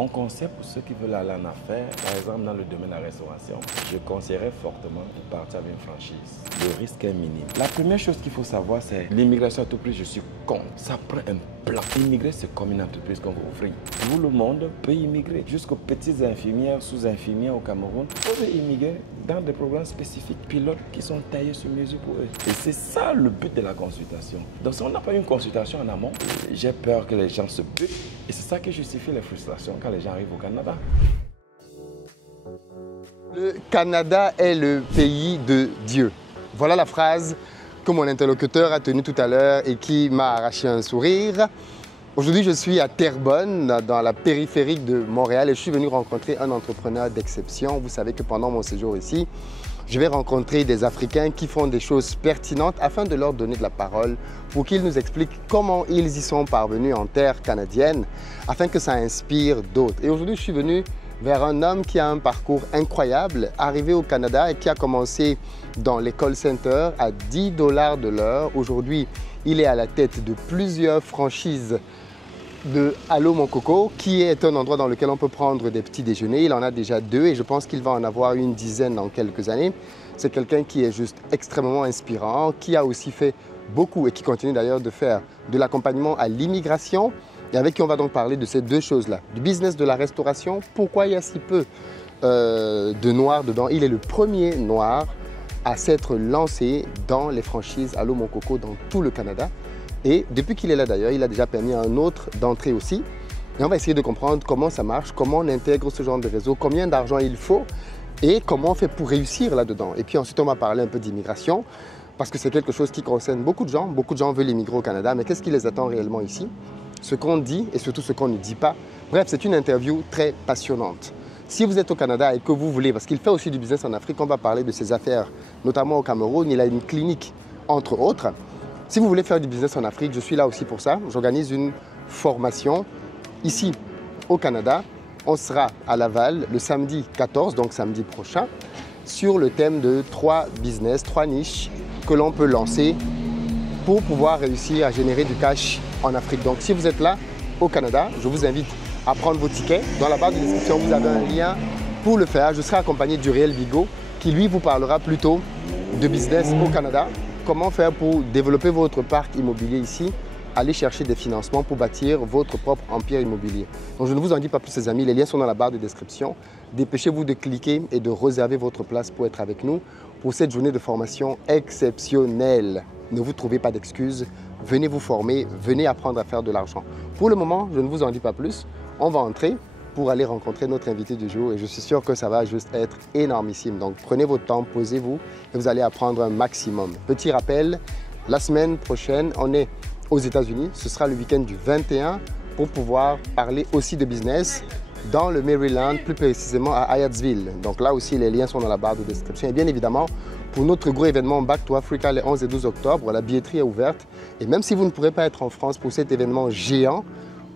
Mon conseil pour ceux qui veulent aller en affaires, par exemple dans le domaine de la restauration, je conseillerais fortement de partir avec une franchise. Le risque est minime. La première chose qu'il faut savoir, c'est l'immigration à tout prix, je suis contre. Ça prend un plan. Immigrer, c'est comme une entreprise qu'on va ouvrir. Tout le monde peut immigrer. Jusqu'aux petites infirmières, sous-infirmières au Cameroun peuvent immigrer dans des programmes spécifiques, pilotes qui sont taillés sur mesure pour eux. Et c'est ça le but de la consultation. Donc si on n'a pas une consultation en amont, j'ai peur que les gens se butent. Et c'est ça qui justifie les frustrations quand les gens arrivent au Canada. Le Canada est le pays de Dieu. Voilà la phrase que mon interlocuteur a tenue tout à l'heure et qui m'a arraché un sourire. Aujourd'hui, je suis à Terrebonne, dans la périphérique de Montréal, et je suis venu rencontrer un entrepreneur d'exception. Vous savez que pendant mon séjour ici, je vais rencontrer des Africains qui font des choses pertinentes afin de leur donner de la parole pour qu'ils nous expliquent comment ils y sont parvenus en terre canadienne, afin que ça inspire d'autres. Et aujourd'hui, je suis venu vers un homme qui a un parcours incroyable, arrivé au Canada et qui a commencé dans les call centers à 10 $ de l'heure. Aujourd'hui, il est à la tête de plusieurs franchises de Allô Mon Coco, qui est un endroit dans lequel on peut prendre des petits déjeuners. Il en a déjà 2 et je pense qu'il va en avoir une dizaine dans quelques années. C'est quelqu'un qui est juste extrêmement inspirant, qui a aussi fait beaucoup et qui continue d'ailleurs de faire de l'accompagnement à l'immigration et avec qui on va donc parler de ces 2 choses-là. Du business de la restauration, pourquoi il y a si peu de noirs dedans. Il est le premier noir à s'être lancé dans les franchises Allô Mon Coco dans tout le Canada. Et depuis qu'il est là d'ailleurs, il a déjà permis à un autre d'entrer aussi. Et on va essayer de comprendre comment ça marche, comment on intègre ce genre de réseau, combien d'argent il faut et comment on fait pour réussir là-dedans. Et puis ensuite, on va parler un peu d'immigration parce que c'est quelque chose qui concerne beaucoup de gens. Beaucoup de gens veulent immigrer au Canada, mais qu'est-ce qui les attend réellement ici? Ce qu'on dit et surtout ce qu'on ne dit pas. Bref, c'est une interview très passionnante. Si vous êtes au Canada et que vous voulez, parce qu'il fait aussi du business en Afrique, on va parler de ses affaires, notamment au Cameroun. Il a une clinique, entre autres. Si vous voulez faire du business en Afrique, je suis là aussi pour ça. J'organise une formation ici au Canada. On sera à Laval le samedi 14, donc samedi prochain, sur le thème de 3 business, 3 niches que l'on peut lancer pour pouvoir réussir à générer du cash en Afrique. Donc si vous êtes là au Canada, je vous invite à prendre vos tickets. Dans la barre de description, vous avez un lien pour le faire. Je serai accompagné d'Uriel Bigot qui lui vous parlera plutôt de business au Canada. Comment faire pour développer votre parc immobilier ici, aller chercher des financements pour bâtir votre propre empire immobilier. Donc je ne vous en dis pas plus, les amis, les liens sont dans la barre de description. Dépêchez-vous de cliquer et de réserver votre place pour être avec nous pour cette journée de formation exceptionnelle. Ne vous trouvez pas d'excuses, venez vous former, venez apprendre à faire de l'argent. Pour le moment, je ne vous en dis pas plus, on va entrer pour aller rencontrer notre invité du jour et je suis sûr que ça va juste être énormissime. Donc prenez votre temps, posez-vous et vous allez apprendre un maximum. Petit rappel, la semaine prochaine, on est aux États-Unis. Ce sera le week-end du 21 pour pouvoir parler aussi de business dans le Maryland, plus précisément à Hyattsville. Donc là aussi, les liens sont dans la barre de description. Et bien évidemment, pour notre gros événement Back to Africa les 11 et 12 octobre, la billetterie est ouverte. Et même si vous ne pourrez pas être en France pour cet événement géant,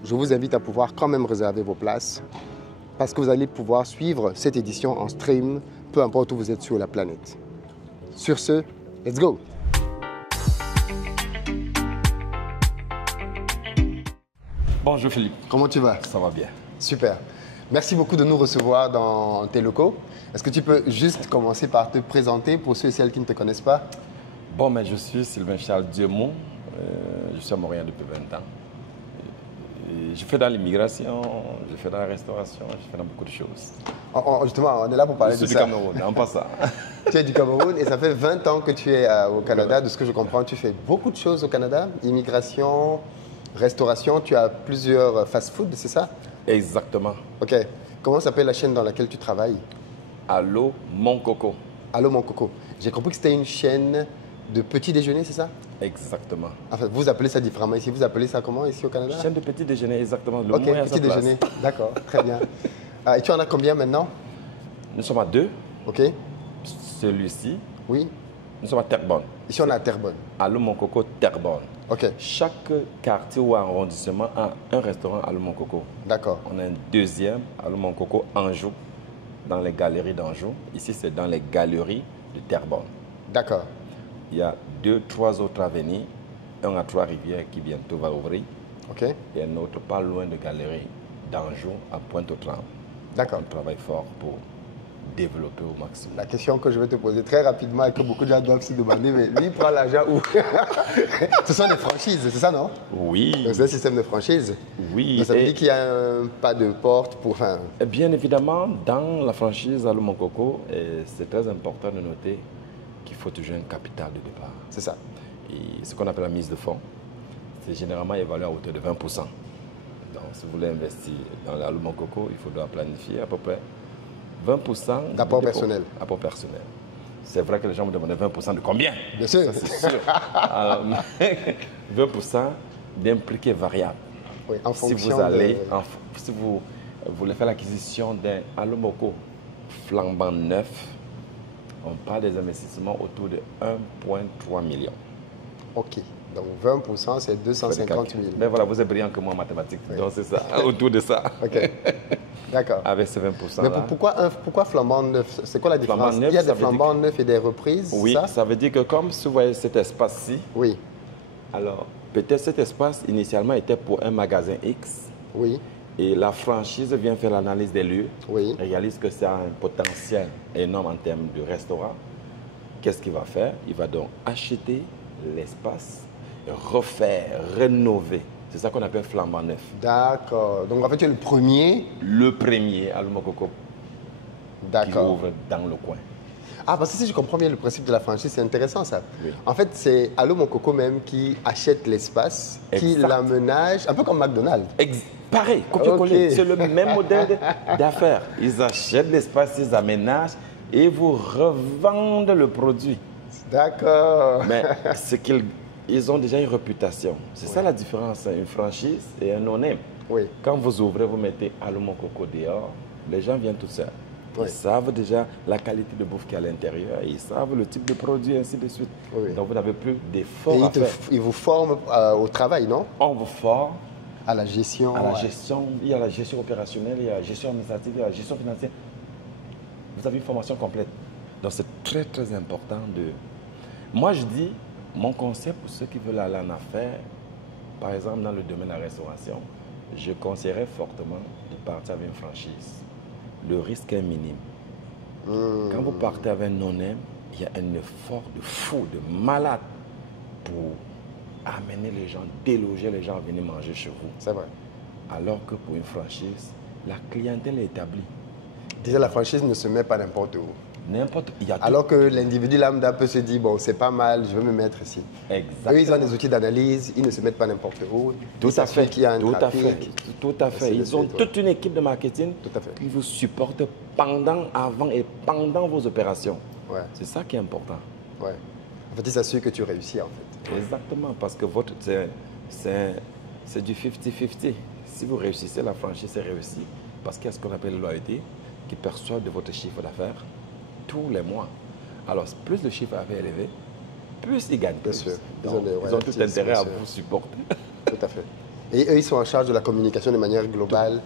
je vous invite à pouvoir quand même réserver vos places parce que vous allez pouvoir suivre cette édition en stream, peu importe où vous êtes sur la planète. Sur ce, let's go! Bonjour Philippe. Comment tu vas? Ça va bien. Super. Merci beaucoup de nous recevoir dans tes locaux. Est-ce que tu peux juste commencer par te présenter pour ceux et celles qui ne te connaissent pas? Bon, mais je suis Sylvain Charles Diemont. Je suis à Montréal depuis 20 ans. Je fais dans l'immigration, je fais dans la restauration, je fais dans beaucoup de choses. Justement, on est là pour parler de ça. Je suis du Cameroun, en passant. Tu es du Cameroun et ça fait 20 ans que tu es au Canada. De ce que je comprends, tu fais beaucoup de choses au Canada. Immigration, restauration, tu as plusieurs fast-food, c'est ça? Exactement. OK. Comment s'appelle la chaîne dans laquelle tu travailles? Allô Mon Coco. Allô Mon Coco. J'ai compris que c'était une chaîne de petit déjeuner, c'est ça? Exactement. En fait, vous appelez ça différemment ici. Vous appelez ça comment ici au Canada? Chaîne de petit déjeuner, exactement. Le OK, mot est à sa petit place. déjeuner. D'accord, très bien. Et tu en as combien maintenant? Nous sommes à 2. OK. Celui-ci, Oui. nous sommes à Terrebonne. Ici, on est à Terrebonne. Allô Mon Coco, Terrebonne. OK, Chaque quartier ou arrondissement a un restaurant Allô Mon Coco. d'accord. On a un deuxième Allô Mon Coco Anjou, dans les galeries d'Anjou. Ici, c'est dans les galeries de Terrebonne. D'accord. Il y a 2, 3 autres à venir. Un à Trois-Rivières qui bientôt va ouvrir. OK. Et un autre pas loin de galerie d'Anjou à Pointe-aux-Trembles. D'accord. On travaille fort pour développer au maximum. La question que je vais te poser très rapidement et que beaucoup de gens doivent se demander, mais lui prend l'argent où? Ce sont des franchises, c'est ça, non? Oui. Donc, c'est un système de franchise. Oui. Donc, ça veut dire qu'il y a pas de porte pour... Enfin, Bien évidemment, dans la franchise Allô Mon Coco, c'est très important de noter qu'il faut toujours un capital de départ. c'est ça. Et ce qu'on appelle la mise de fonds, c'est généralement évalué à hauteur de 20%. Donc, si vous voulez investir dans l'Allô Mon Coco, il faudra planifier à peu près 20% D'apport personnel. Apport personnel. C'est vrai que les gens me demandaient 20% de combien? Bien sûr. Ça, c'est sûr. Alors, 20% d'impliqué variable. Oui, en Si fonction vous allez, de... si vous voulez faire l'acquisition d'un Allô Moco flambant neuf, on parle des investissements autour de 1,3 million. OK. Donc 20%, c'est 250 000. Mais voilà, vous êtes brillant que moi en mathématiques. Oui. Donc c'est ça, autour de ça. OK. D'accord. Avec ces 20%. Mais pourquoi flambant neuf? C'est quoi la différence? Neuf, il y a des flambants neufs et des reprises? Oui, ça veut dire que comme si vous voyez cet espace-ci, oui. Alors, peut-être cet espace initialement était pour un magasin X. Oui. Et la franchise vient faire l'analyse des lieux. Oui. Réalise que ça a un potentiel énorme en termes de restaurant. Qu'est-ce qu'il va faire? Il va donc acheter l'espace, refaire, rénover. C'est ça qu'on appelle flambant neuf. D'accord. Donc en fait, tu es le premier. Le premier Allô Mon Coco qui ouvre dans le coin. Ah, parce que si je comprends bien le principe de la franchise, c'est intéressant ça. Oui. En fait, c'est Allô Mon Coco même qui achète l'espace, qui l'aménage, un peu comme McDonald's. Pareil, copier-coller. Okay. C'est le même modèle d'affaires. Ils achètent l'espace, ils aménagent et vous revendent le produit. D'accord. Mais c'est qu'ils ont déjà une réputation. C'est ça la différence, une franchise et un no-name. Oui. Quand vous ouvrez, vous mettez Allô Mon Coco dehors, les gens viennent tout seuls. Ils savent déjà la qualité de bouffe qu'il y a à l'intérieur, ils savent le type de produit, ainsi de suite. Oui. Donc vous n'avez plus d'efforts à faire. Ils vous forment au travail, non? On vous forme. À la gestion. À la gestion, il y a la gestion opérationnelle, il y a la gestion administrative, il y a la gestion financière. Vous avez une formation complète. Donc c'est très très important de... Moi je dis, mon conseil pour ceux qui veulent aller en affaires, par exemple dans le domaine de la restauration, je conseillerais fortement de partir avec une franchise. Le risque est minime. Quand vous partez avec un non-name, il y a un effort de fou, de malade pour amener les gens, déloger les gens à venir manger chez vous. C'est vrai. Alors que pour une franchise, la clientèle est établie. Déjà, la franchise ne se met pas n'importe où. N'importe où. Alors que l'individu lambda peut se dire, bon, c'est pas mal, je vais me mettre ici. Exactement. Eux, ils ont des outils d'analyse, ils ne se mettent pas n'importe où. Tout à fait. Qu'il y a un Tout à fait. Ils ont toute une équipe de marketing qui vous supporte pendant, avant et pendant vos opérations. Ouais. C'est ça qui est important. Ouais. En fait, ils s'assurent que tu réussis, en fait. Exactement, parce que c'est du 50-50. Si vous réussissez, la franchise est réussie. Parce qu'il y a ce qu'on appelle la loyauté qui perçoit de votre chiffre d'affaires tous les mois. Alors, plus le chiffre d'affaires est élevé, plus ils gagnent. Bien sûr. Donc, ils ont tout intérêt à vous supporter. Tout à fait. Et eux, ils sont en charge de la communication de manière globale.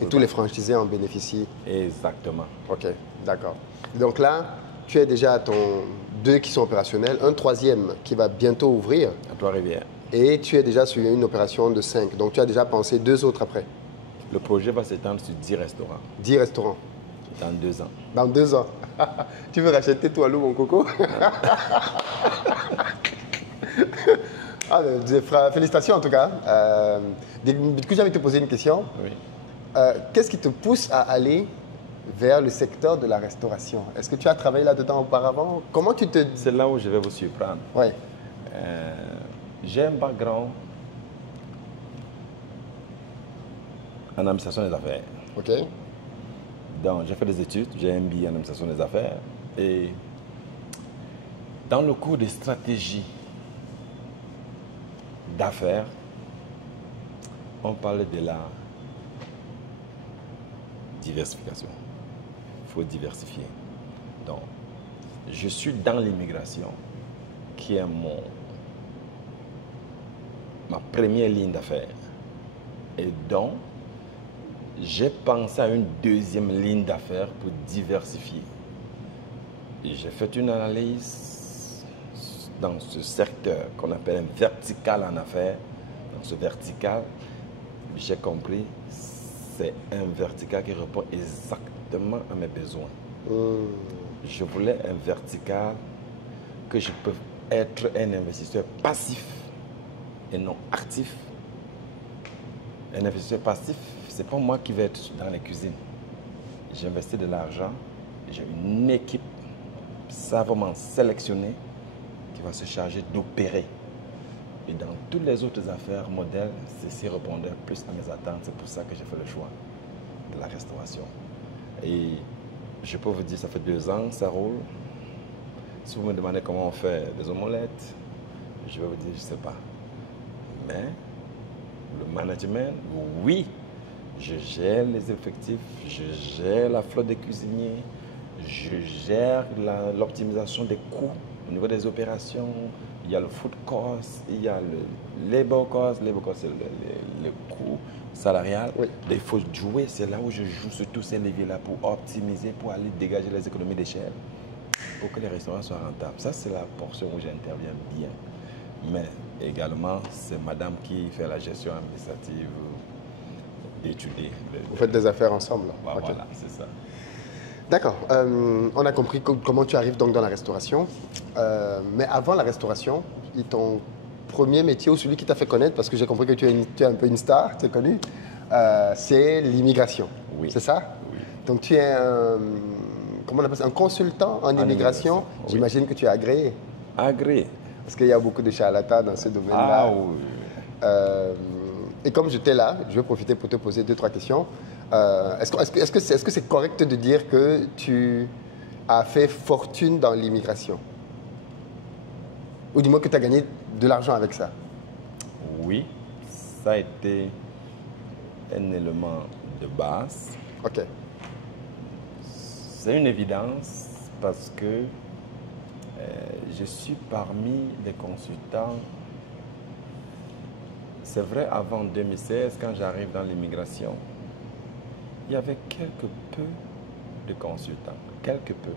Et tous les franchisés en bénéficient. Exactement. OK, d'accord. Donc là, tu es déjà à ton 2 qui sont opérationnels, un 3e qui va bientôt ouvrir. À Trois-Rivières. Et tu es déjà sur une opération de 5. Donc tu as déjà pensé 2 autres après. Le projet va s'étendre sur 10 restaurants. 10 restaurants. Dans 2 ans. Dans 2 ans. Tu veux racheter tout Allô Mon Coco? Félicitations en tout cas. Du coup, j'ai envie de te poser une question. Oui. Qu'est-ce qui te pousse à aller vers le secteur de la restauration? Est-ce que tu as travaillé là-dedans auparavant? Comment tu te... C'est là où je vais vous surprendre. Oui. J'ai un background en administration des affaires. OK. Donc, j'ai fait des études, j'ai un MBA en administration des affaires. Et dans le cours de stratégie d'affaires, on parle de la diversification. Il faut diversifier. Donc, je suis dans l'immigration, qui est ma première ligne d'affaires. Et donc, j'ai pensé à une deuxième ligne d'affaires pour diversifier. Et j'ai fait une analyse dans ce secteur qu'on appelle un vertical en affaires. Dans ce vertical, j'ai compris c'est un vertical qui répond exactement à mes besoins. Je voulais un vertical que je peux être un investisseur passif et non actif. Un investisseur passif, ce n'est pas moi qui vais être dans les cuisines. J'investis de l'argent, j'ai une équipe savamment sélectionnée qui va se charger d'opérer. Et dans toutes les autres affaires, modèles, ceci répondait plus à mes attentes. C'est pour ça que j'ai fait le choix de la restauration. Et je peux vous dire, ça fait 2 ans, ça roule. Si vous me demandez comment on fait des omelettes, je vais vous dire, je ne sais pas. Mais le management, oui, je gère les effectifs, je gère la flotte des cuisiniers, je gère l'optimisation des coûts au niveau des opérations. Il y a le food cost, il y a le labor cost. Labor cost, c'est le coût salarial. Oui. Il faut jouer, c'est là où je joue sur tous ces leviers-là pour optimiser, pour aller dégager les économies d'échelle, pour que les restaurants soient rentables. Ça, c'est la portion où j'interviens bien. Mais également, c'est madame qui fait la gestion administrative d'étudier. Vous faites des affaires ensemble. Bah, Okay. Voilà, c'est ça. D'accord. On a compris comment tu arrives donc dans la restauration. Mais avant la restauration, ton premier métier ou celui qui t'a fait connaître, parce que j'ai compris que tu es un peu une star, tu es connu, c'est l'immigration. Oui. C'est ça? Oui. Donc tu es comment on appelle ça, un consultant en immigration. Oui. J'imagine que tu es agréé. Agréé. Parce qu'il y a beaucoup de charlatans dans ce domaine-là. Ah oui. Et comme j'étais là, je vais profiter pour te poser 2-3 questions. Est-ce que c'est correct de dire que tu as fait fortune dans l'immigration? Ou du moins que tu as gagné de l'argent avec ça? Oui, ça a été un élément de base. OK. C'est une évidence parce que je suis parmi les consultants. C'est vrai, avant 2016, quand j'arrive dans l'immigration, il y avait quelque peu de consultants, quelque peu.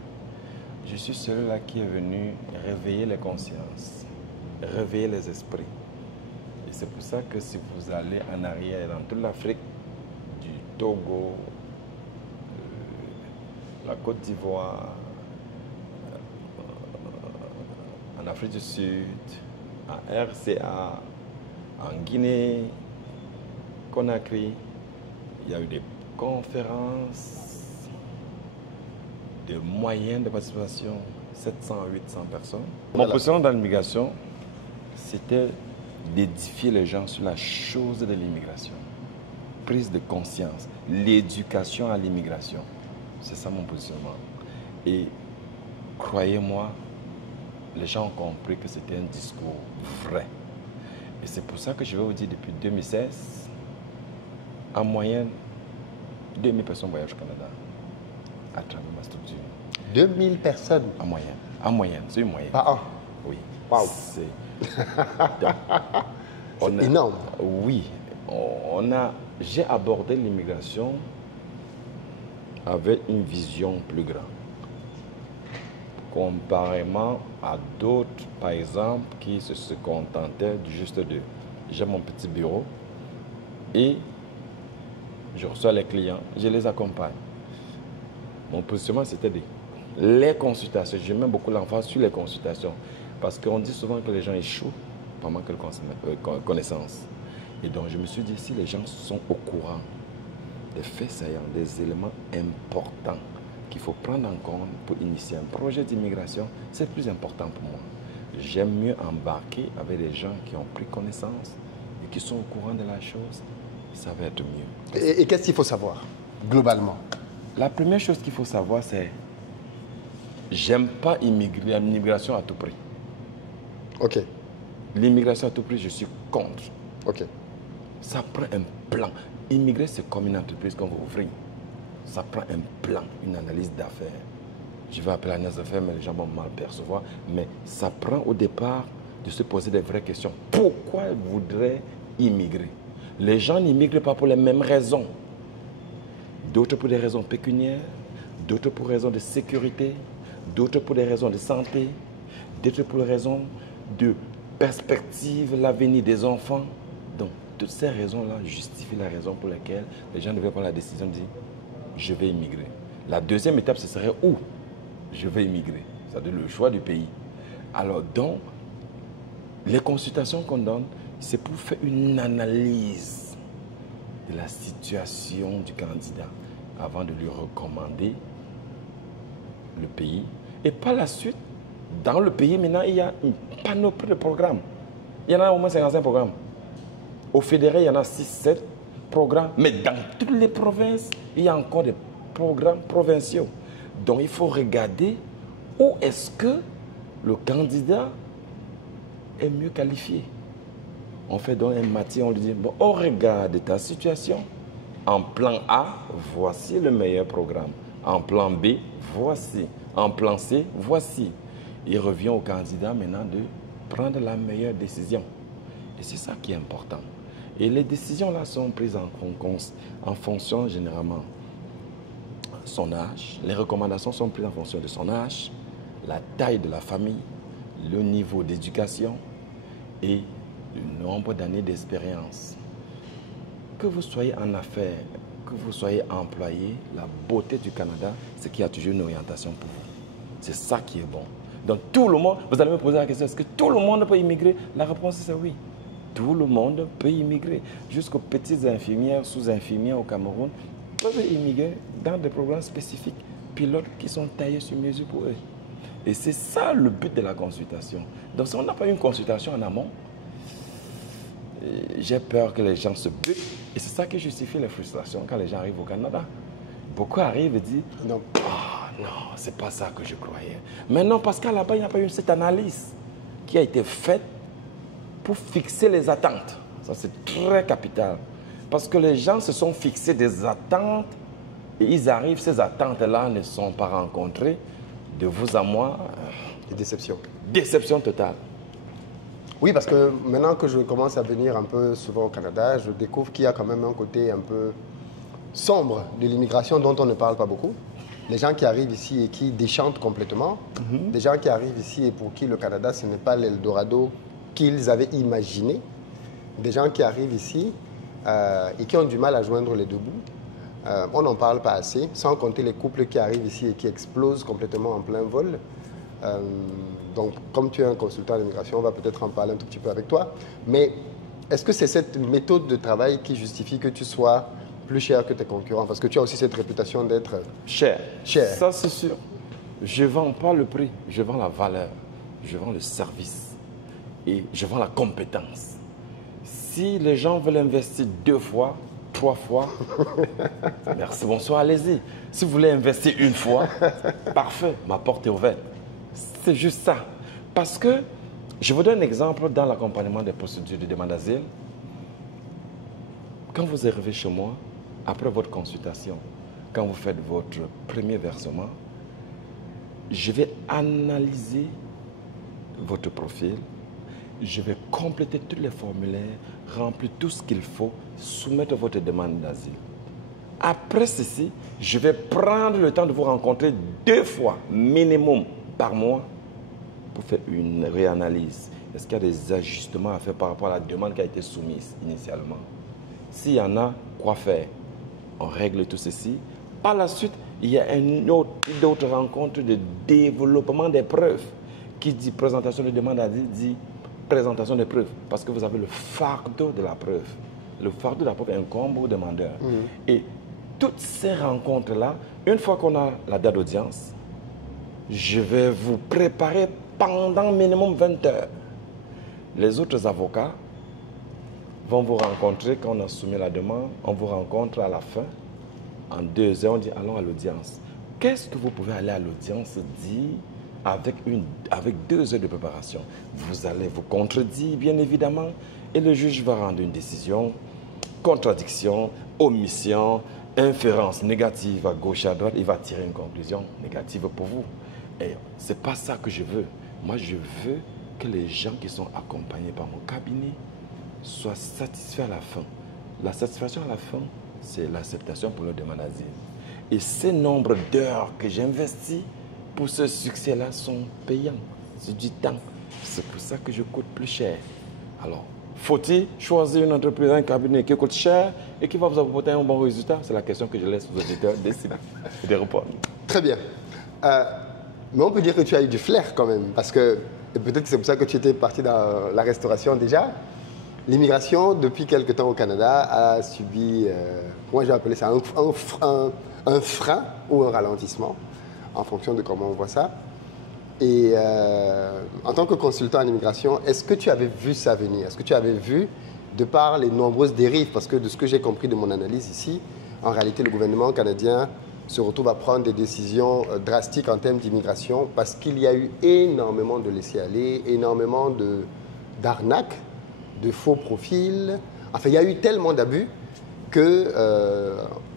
Je suis celui-là qui est venu réveiller les consciences, réveiller les esprits. Et c'est pour ça que si vous allez en arrière dans toute l'Afrique, du Togo, la Côte d'Ivoire, en Afrique du Sud, en RCA, en Guinée, Conakry, il y a eu des conférences, des moyens de participation, 700 à 800 personnes. Mon position dans l'immigration, c'était d'édifier les gens sur la chose de l'immigration. Prise de conscience, l'éducation à l'immigration. C'est ça mon positionnement. Et croyez-moi, les gens ont compris que c'était un discours vrai. Et c'est pour ça que je vais vous dire, depuis 2016, en moyenne, 2000 personnes voyagent au Canada à travers ma structure. 2000 personnes? En moyenne, c'est une moyenne. Par an? Oui. Wow. C'est énorme. Oui. J'ai abordé l'immigration avec une vision plus grande. Comparément à d'autres, par exemple, qui se contentaient juste de j'ai mon petit bureau et je reçois les clients, je les accompagne. Mon positionnement, c'était les consultations. Je mets beaucoup l'emphase sur les consultations parce qu'on dit souvent que les gens échouent par manque de connaissances. Et donc, je me suis dit, si les gens sont au courant des faits saillants, des éléments importants qu'il faut prendre en compte pour initier un projet d'immigration, c'est plus important pour moi. J'aime mieux embarquer avec des gens qui ont pris connaissance et qui sont au courant de la chose. Ça va être mieux. Et qu'est-ce qu'il faut savoir, globalement? La première chose qu'il faut savoir, c'est j'aime pas l'immigration à tout prix. OK. L'immigration à tout prix, je suis contre. OK. Ça prend un plan. Immigrer, c'est comme une entreprise qu'on va ouvrir. Ça prend un plan, une analyse d'affaires. Je vais appeler analyse d'affaires, mais les gens vont mal percevoir. Mais ça prend au départ de se poser des vraies questions. Pourquoi ils voudraient immigrer? Les gens n'immigrent pas pour les mêmes raisons. D'autres pour des raisons pécuniaires, d'autres pour des raisons de sécurité, d'autres pour des raisons de santé, d'autres pour des raisons de perspective, l'avenir des enfants. Donc, toutes ces raisons-là justifient la raison pour laquelle les gens devaient prendre la décision de dire je vais immigrer. La deuxième étape, ce serait où je vais immigrer. C'est-à-dire le choix du pays. Alors donc, les consultations qu'on donne, c'est pour faire une analyse de la situation du candidat avant de lui recommander le pays. Et par la suite, dans le pays, maintenant, il y a une panoplie de programmes. Il y en a au moins 55 programmes. Au fédéral, il y en a 6-7 programmes. Mais dans toutes les provinces, il y a encore des programmes provinciaux. Donc, il faut regarder où est-ce que le candidat est mieux qualifié. On fait donc un matière, on lui dit, bon, au regard de ta situation, en plan A, voici le meilleur programme. En plan B, voici. En plan C, voici. Il revient au candidat maintenant de prendre la meilleure décision. Et c'est ça qui est important. Et les décisions-là sont prises en fonction généralement de son âge. Les recommandations sont prises en fonction de son âge, la taille de la famille, le niveau d'éducation et le nombre d'années d'expérience. Que vous soyez en affaires, que vous soyez employé, la beauté du Canada, c'est qu'il y a toujours une orientation pour vous. C'est ça qui est bon. Donc tout le monde, vous allez me poser la question, est-ce que tout le monde peut immigrer? La réponse c'est oui. Tout le monde peut immigrer. Jusqu'aux petites infirmières, sous-infirmières au Cameroun peuvent immigrer dans des programmes spécifiques, pilotes qui sont taillés sur mesure pour eux. Et c'est ça le but de la consultation. Donc si on n'a pas une consultation en amont, j'ai peur que les gens se butent. Et c'est ça qui justifie les frustrations quand les gens arrivent au Canada. Beaucoup arrivent et disent non, non, c'est pas ça que je croyais. Mais non, parce qu'à là-bas, il n'y a pas eu cette analyse qui a été faite pour fixer les attentes. Ça, c'est très capital. Parce que les gens se sont fixés des attentes et ils arrivent, ces attentes-là ne sont pas rencontrées. De vous à moi, Des déceptions. Déception totale. Oui, parce que maintenant que je commence à venir un peu souvent au Canada, je découvre qu'il y a quand même un côté un peu sombre de l'immigration dont on ne parle pas beaucoup. Les gens qui arrivent ici et qui déchantent complètement. Des gens qui arrivent ici et pour qui le Canada, ce n'est pas l'Eldorado qu'ils avaient imaginé. Des gens qui arrivent ici et qui ont du mal à joindre les deux bouts. On n'en parle pas assez, sans compter les couples qui arrivent ici et qui explosent complètement en plein vol. Donc, comme tu es un consultant d'immigration, on va peut-être en parler un tout petit peu avec toi. Mais est-ce que c'est cette méthode de travail qui justifie que tu sois plus cher que tes concurrents? Parce que tu as aussi cette réputation d'être cher. cher. Ça, c'est sûr. Je ne vends pas le prix, je vends la valeur, je vends le service et je vends la compétence. Si les gens veulent investir 2 fois, 3 fois, merci, bonsoir, allez-y. Si vous voulez investir 1 fois, parfait, ma porte est ouverte. C'est juste ça. Parce que, je vous donne un exemple dans l'accompagnement des procédures de demande d'asile. Quand vous arrivez chez moi, après votre consultation, quand vous faites votre premier versement, je vais analyser votre profil, je vais compléter tous les formulaires, remplir tout ce qu'il faut, soumettre votre demande d'asile. Après ceci, je vais prendre le temps de vous rencontrer 2 fois minimum par mois pour faire une réanalyse. Est-ce qu'il y a des ajustements à faire par rapport à la demande qui a été soumise initialement? S'il y en a, quoi faire? On règle tout ceci. Par la suite, il y a une autre rencontre de développement des preuves. Qui dit présentation de demande d'asile dit présentation des preuves. Parce que vous avez le fardeau de la preuve. Le fardeau de la preuve incombe au demandeur. Et toutes ces rencontres-là, une fois qu'on a la date d'audience, je vais vous préparer pendant minimum 20 heures. Les autres avocats vont vous rencontrer quand on a soumis la demande. On vous rencontre à la fin. En 2 heures, on dit allons à l'audience. Qu'est-ce que vous pouvez aller à l'audience dire avec 2 heures de préparation? Vous allez vous contredire, bien évidemment, et le juge va rendre une décision. Contradiction, omission, inférence négative à gauche, à droite. Il va tirer une conclusion négative pour vous. Et ce n'est pas ça que je veux. Moi, je veux que les gens qui sont accompagnés par mon cabinet soient satisfaits à la fin. La satisfaction à la fin, c'est l'acceptation pour le demande d'asile. Et ces nombres d'heures que j'investis pour ce succès-là sont payants. C'est du temps. C'est pour ça que je coûte plus cher. Alors, Faut-il choisir une entreprise, un cabinet qui coûte cher et qui va vous apporter un bon résultat? C'est la question que je laisse aux auditeurs décider de répondre. Très bien. Mais on peut dire que tu as eu du flair quand même, parce que et peut-être que c'est pour ça que tu étais parti dans la restauration déjà. L'immigration, depuis quelque temps au Canada, a subi, moi j'ai appelé ça un frein ou un ralentissement, en fonction de comment on voit ça. Et en tant que consultant en immigration, est-ce que tu avais vu ça venir? Est-ce que tu avais vu, de par les nombreuses dérives, parce que de ce que j'ai compris de mon analyse ici, en réalité le gouvernement canadien se retrouve à prendre des décisions drastiques en termes d'immigration parce qu'il y a eu énormément de laisser-aller, énormément d'arnaques, de faux profils. Enfin, il y a eu tellement d'abus que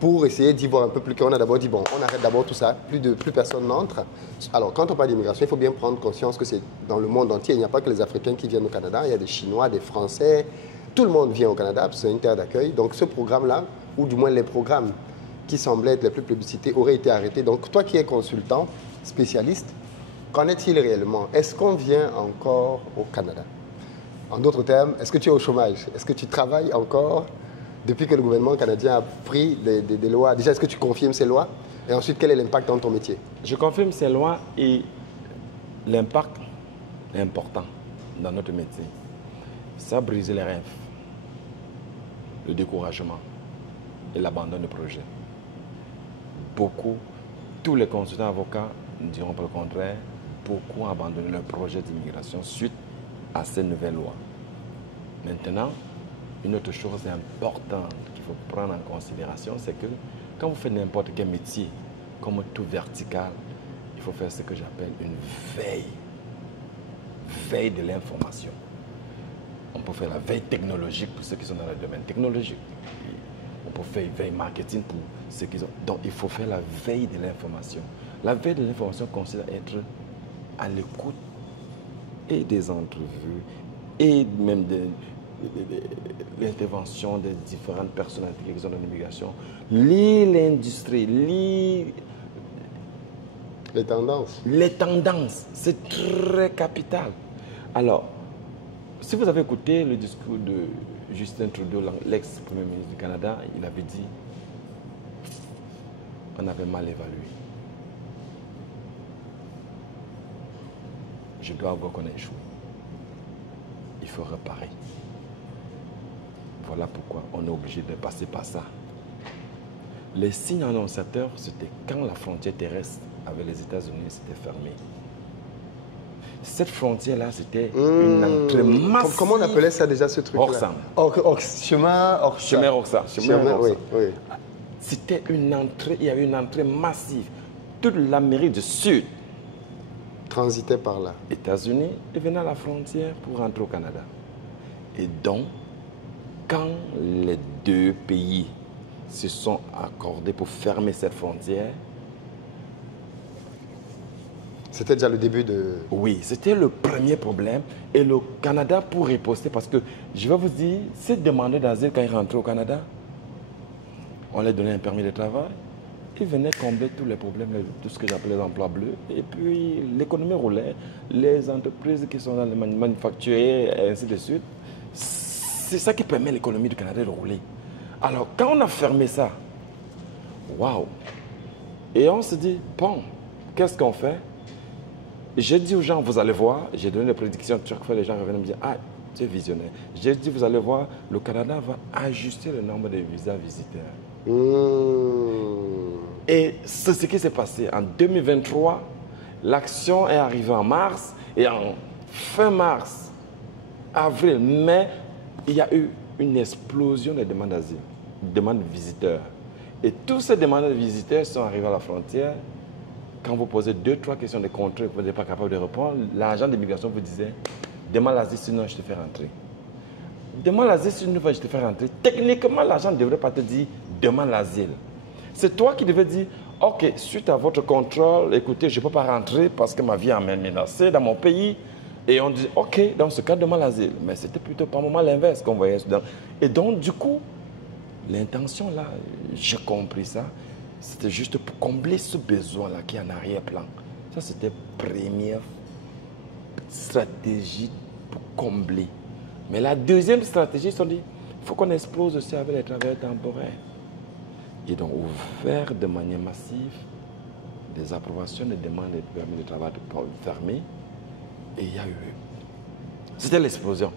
pour essayer d'y voir un peu plus clair, on a d'abord dit, bon, on arrête d'abord tout ça, plus personne n'entre. Alors, quand on parle d'immigration, il faut bien prendre conscience que c'est dans le monde entier. Il n'y a pas que les Africains qui viennent au Canada, il y a des Chinois, des Français, tout le monde vient au Canada, parce que c'est une terre d'accueil. Donc, ce programme-là, ou du moins les programmes qui semblaient être les plus plébiscités, auraient été arrêtés. Donc, toi qui es consultant, spécialiste, qu'en est-il réellement? Est-ce qu'on vient encore au Canada? En d'autres termes, est-ce que tu es au chômage? Est-ce que tu travailles encore depuis que le gouvernement canadien a pris des lois? Déjà, est-ce que tu confirmes ces lois? Et ensuite, quel est l'impact dans ton métier? Je confirme ces lois et l'impact est important dans notre métier. Ça a brisé les rêves, le découragement et l'abandon de projet. Beaucoup, tous les consultants avocats ne diront pas le contraire, beaucoup ont abandonné leur projet d'immigration suite à ces nouvelles lois. Maintenant, une autre chose importante qu'il faut prendre en considération, c'est que quand vous faites n'importe quel métier, comme tout vertical, il faut faire ce que j'appelle une veille de l'information. On peut faire la veille technologique pour ceux qui sont dans le domaine technologique. On peut faire une veille marketing pour ceux qui sont... Donc, il faut faire la veille de l'information. La veille de l'information consiste à être à l'écoute et des entrevues et même de l'intervention des différentes personnalités qui sont dans l'immigration. Lire l'industrie, lire... Les tendances. Les tendances, c'est très capital. Alors, si vous avez écouté le discours de Justin Trudeau, l'ex-premier ministre du Canada, il avait dit on avait mal évalué. Je dois avouer qu'on a échoué. Il faut réparer. Voilà pourquoi on est obligé de passer par ça. Les signes annonciateurs, c'était quand la frontière terrestre avec les États-Unis s'était fermée. Cette frontière-là, c'était une entrée massive. Comment on appelait ça déjà, ce truc-là? Chemin Roxham. Oui, oui. C'était une entrée, il y avait une entrée massive. Toute l'Amérique du Sud transitait par là. États-Unis et venaient à la frontière pour rentrer au Canada. Et donc, quand les deux pays se sont accordés pour fermer cette frontière, c'était déjà le début de... Oui, c'était le premier problème. Et le Canada, pour riposter, parce que je vais vous dire, ces demandeurs d'asile, quand ils rentraient au Canada, on leur donnait un permis de travail. Ils venaient combler tous les problèmes, tout ce que j'appelle les emplois bleus. Et puis, l'économie roulait. Les entreprises qui sont dans les manufacturiers, et ainsi de suite. C'est ça qui permet à l'économie du Canada de rouler. Alors, quand on a fermé ça, waouh! Et on se dit, bon, qu'est-ce qu'on fait? J'ai dit aux gens, vous allez voir, j'ai donné des prédictions, chaque fois les gens revenaient me dire, ah, tu es visionnaire. J'ai dit, vous allez voir, le Canada va ajuster le nombre de visas visiteurs. Et c'est ce qui s'est passé. En 2023, l'action est arrivée en mars, et en fin mars, avril, mai, il y a eu une explosion des demandes d'asile, demandes de visiteurs. Et tous ces demandes de visiteurs sont arrivés à la frontière. Quand vous posez 2-3 questions de contrôle que vous n'êtes pas capable de répondre, l'agent d'immigration vous disait « Demande l'asile, sinon je te fais rentrer. » Demande l'asile, sinon je te fais rentrer. Techniquement, l'agent ne devrait pas te dire « Demande l'asile ». C'est toi qui devais dire « Ok, suite à votre contrôle, écoutez, je ne peux pas rentrer parce que ma vie est menacée dans mon pays. » Et on dit « Ok, dans ce cas, demande l'asile. » Mais c'était plutôt par moment l'inverse qu'on voyait. Et donc, du coup, l'intention là, j'ai compris ça. C'était juste pour combler ce besoin-là qui est en arrière-plan. Ça, c'était la première stratégie pour combler Mais la deuxième stratégie, ils se sont dit, il faut qu'on explose aussi avec les travailleurs temporaires. Et donc, ouvert de manière massive des approbations de demandes de permis de travail fermés. Et il y a eu... C'était l'explosion.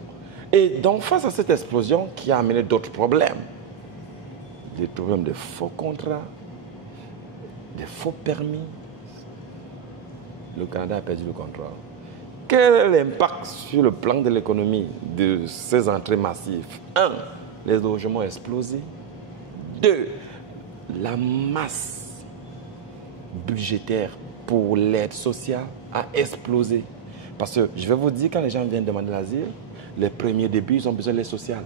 Et donc, face à cette explosion qui a amené d'autres problèmes, des problèmes de faux contrats, des faux permis, le Canada a perdu le contrôle. Quel est l'impact sur le plan de l'économie de ces entrées massives? 1. Les logements ont explosé. 2. La masse budgétaire pour l'aide sociale a explosé. Parce que je vais vous dire, quand les gens viennent demander l'asile, les premiers débuts, ils ont besoin de l'aide sociale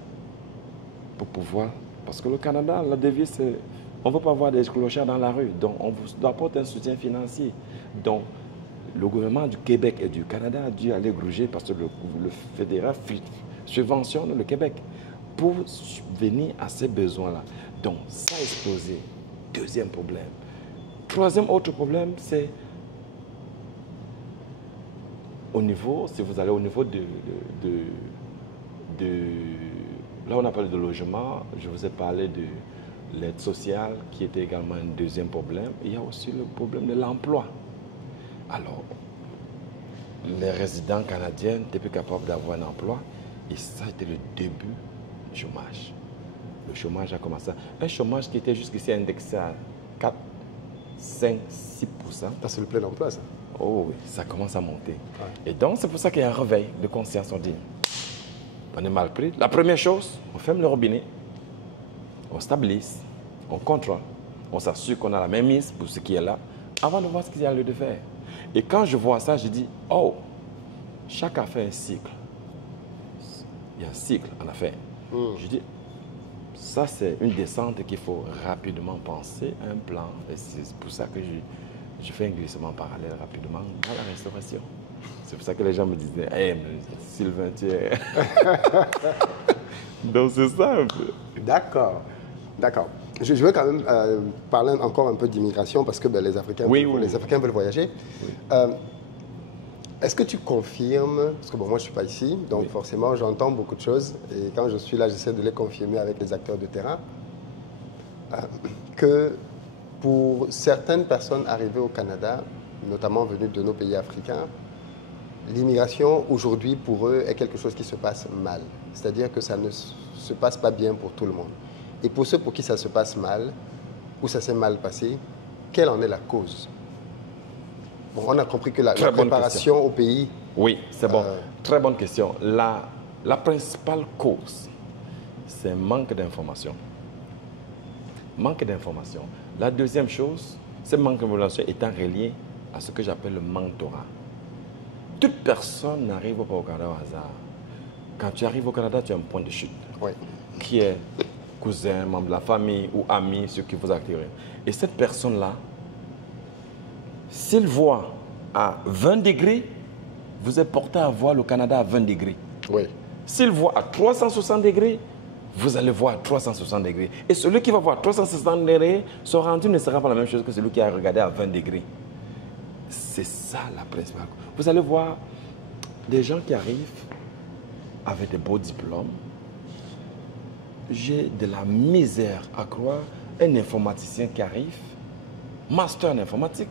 pour pouvoir. Parce que le Canada, la devise, c'est on ne veut pas voir des clochards dans la rue. Donc, on vous apporte un soutien financier. Donc, le gouvernement du Québec et du Canada a dû aller gruger parce que le fédéral subventionne le Québec pour subvenir à ces besoins-là. Donc, ça a explosé. Deuxième problème. Troisième autre problème, c'est au niveau, si vous allez au niveau là, on a parlé de logement, je vous ai parlé de l'aide sociale qui était également un deuxième problème. Il y a aussi le problème de l'emploi. Alors, les résidents canadiens n'étaient plus capables d'avoir un emploi et ça a été le début du chômage. Le chômage a commencé. Un chômage qui était jusqu'ici indexé à 4, 5, 6%. Ça, c'est le plein emploi, ça. Oh oui, ça commence à monter. Ouais. Et donc, c'est pour ça qu'il y a un réveil de conscience. On dit, on est mal pris. La première chose, on ferme le robinet, on stabilise, on contrôle, on s'assure qu'on a la même mise pour ce qui est là, avant de voir ce qu'il y a lieu de faire. Et quand je vois ça, je dis, oh, chaque affaire est un cycle. Il y a un cycle en affaires. Je dis, ça c'est une descente qu'il faut rapidement penser, un plan. Et c'est pour ça que je fais un glissement parallèle rapidement dans la restauration. C'est pour ça que les gens me disaient, hey, Sylvain, tu es... Donc c'est ça un peu. D'accord, d'accord. Je veux quand même parler encore un peu d'immigration parce que les Africains, les Africains veulent voyager. Oui. Est-ce que tu confirmes, parce que bon, moi je ne suis pas ici, donc forcément j'entends beaucoup de choses et quand je suis là, j'essaie de les confirmer avec les acteurs de terrain, que pour certaines personnes arrivées au Canada, notamment venues de nos pays africains, l'immigration aujourd'hui pour eux est quelque chose qui se passe mal. C'est-à-dire que ça ne se passe pas bien pour tout le monde. Et pour ceux pour qui ça se passe mal, ou ça s'est mal passé, quelle en est la cause? Bon, on a compris que la préparation au pays... Oui, c'est bon. Très bonne question. La principale cause, c'est manque d'information. Manque d'information. La deuxième chose, ce manque d'information étant relié à ce que j'appelle le mentorat. Toute personne n'arrive pas au Canada au hasard. Quand tu arrives au Canada, tu as un point de chute. Oui. Qui est cousin, membre de la famille ou ami, ce qui vous attire. Et cette personne-là, s'il voit à 20 degrés, vous êtes porté à voir le Canada à 20 degrés. Oui. S'il voit à 360 degrés, vous allez voir à 360 degrés. Et celui qui va voir à 360 degrés, son rendu ne sera pas la même chose que celui qui a regardé à 20 degrés. C'est ça la principale. Vous allez voir des gens qui arrivent avec des beaux diplômes. J'ai de la misère à croire un informaticien qui arrive, master en informatique,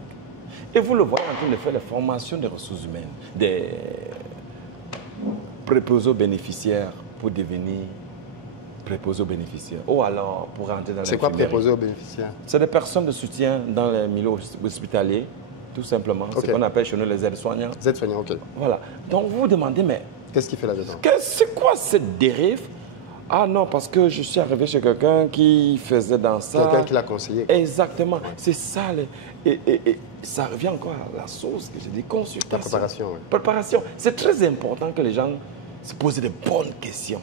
et vous le voyez en train de faire les formations des ressources humaines, des préposés aux bénéficiaires pour devenir préposés aux bénéficiaires. Ou alors pour rentrer dans l'infirmerie. C'est quoi préposés aux bénéficiaires? C'est des personnes de soutien dans les milieux hospitaliers, tout simplement. Okay. C'est ce qu'on appelle chez nous les aides-soignants. Les aides-soignants, ok. Voilà. Donc vous vous demandez, mais... Qu'est-ce qu'il fait là-dedans? C'est quoi cette dérive? Ah non, parce que je suis arrivé chez quelqu'un qui faisait dans ça. Quelqu'un qui l'a conseillé. Exactement. C'est ça. Et ça revient encore à la source que j'ai dit, consultation. La préparation. Oui. Préparation. C'est très important que les gens se posent des bonnes questions.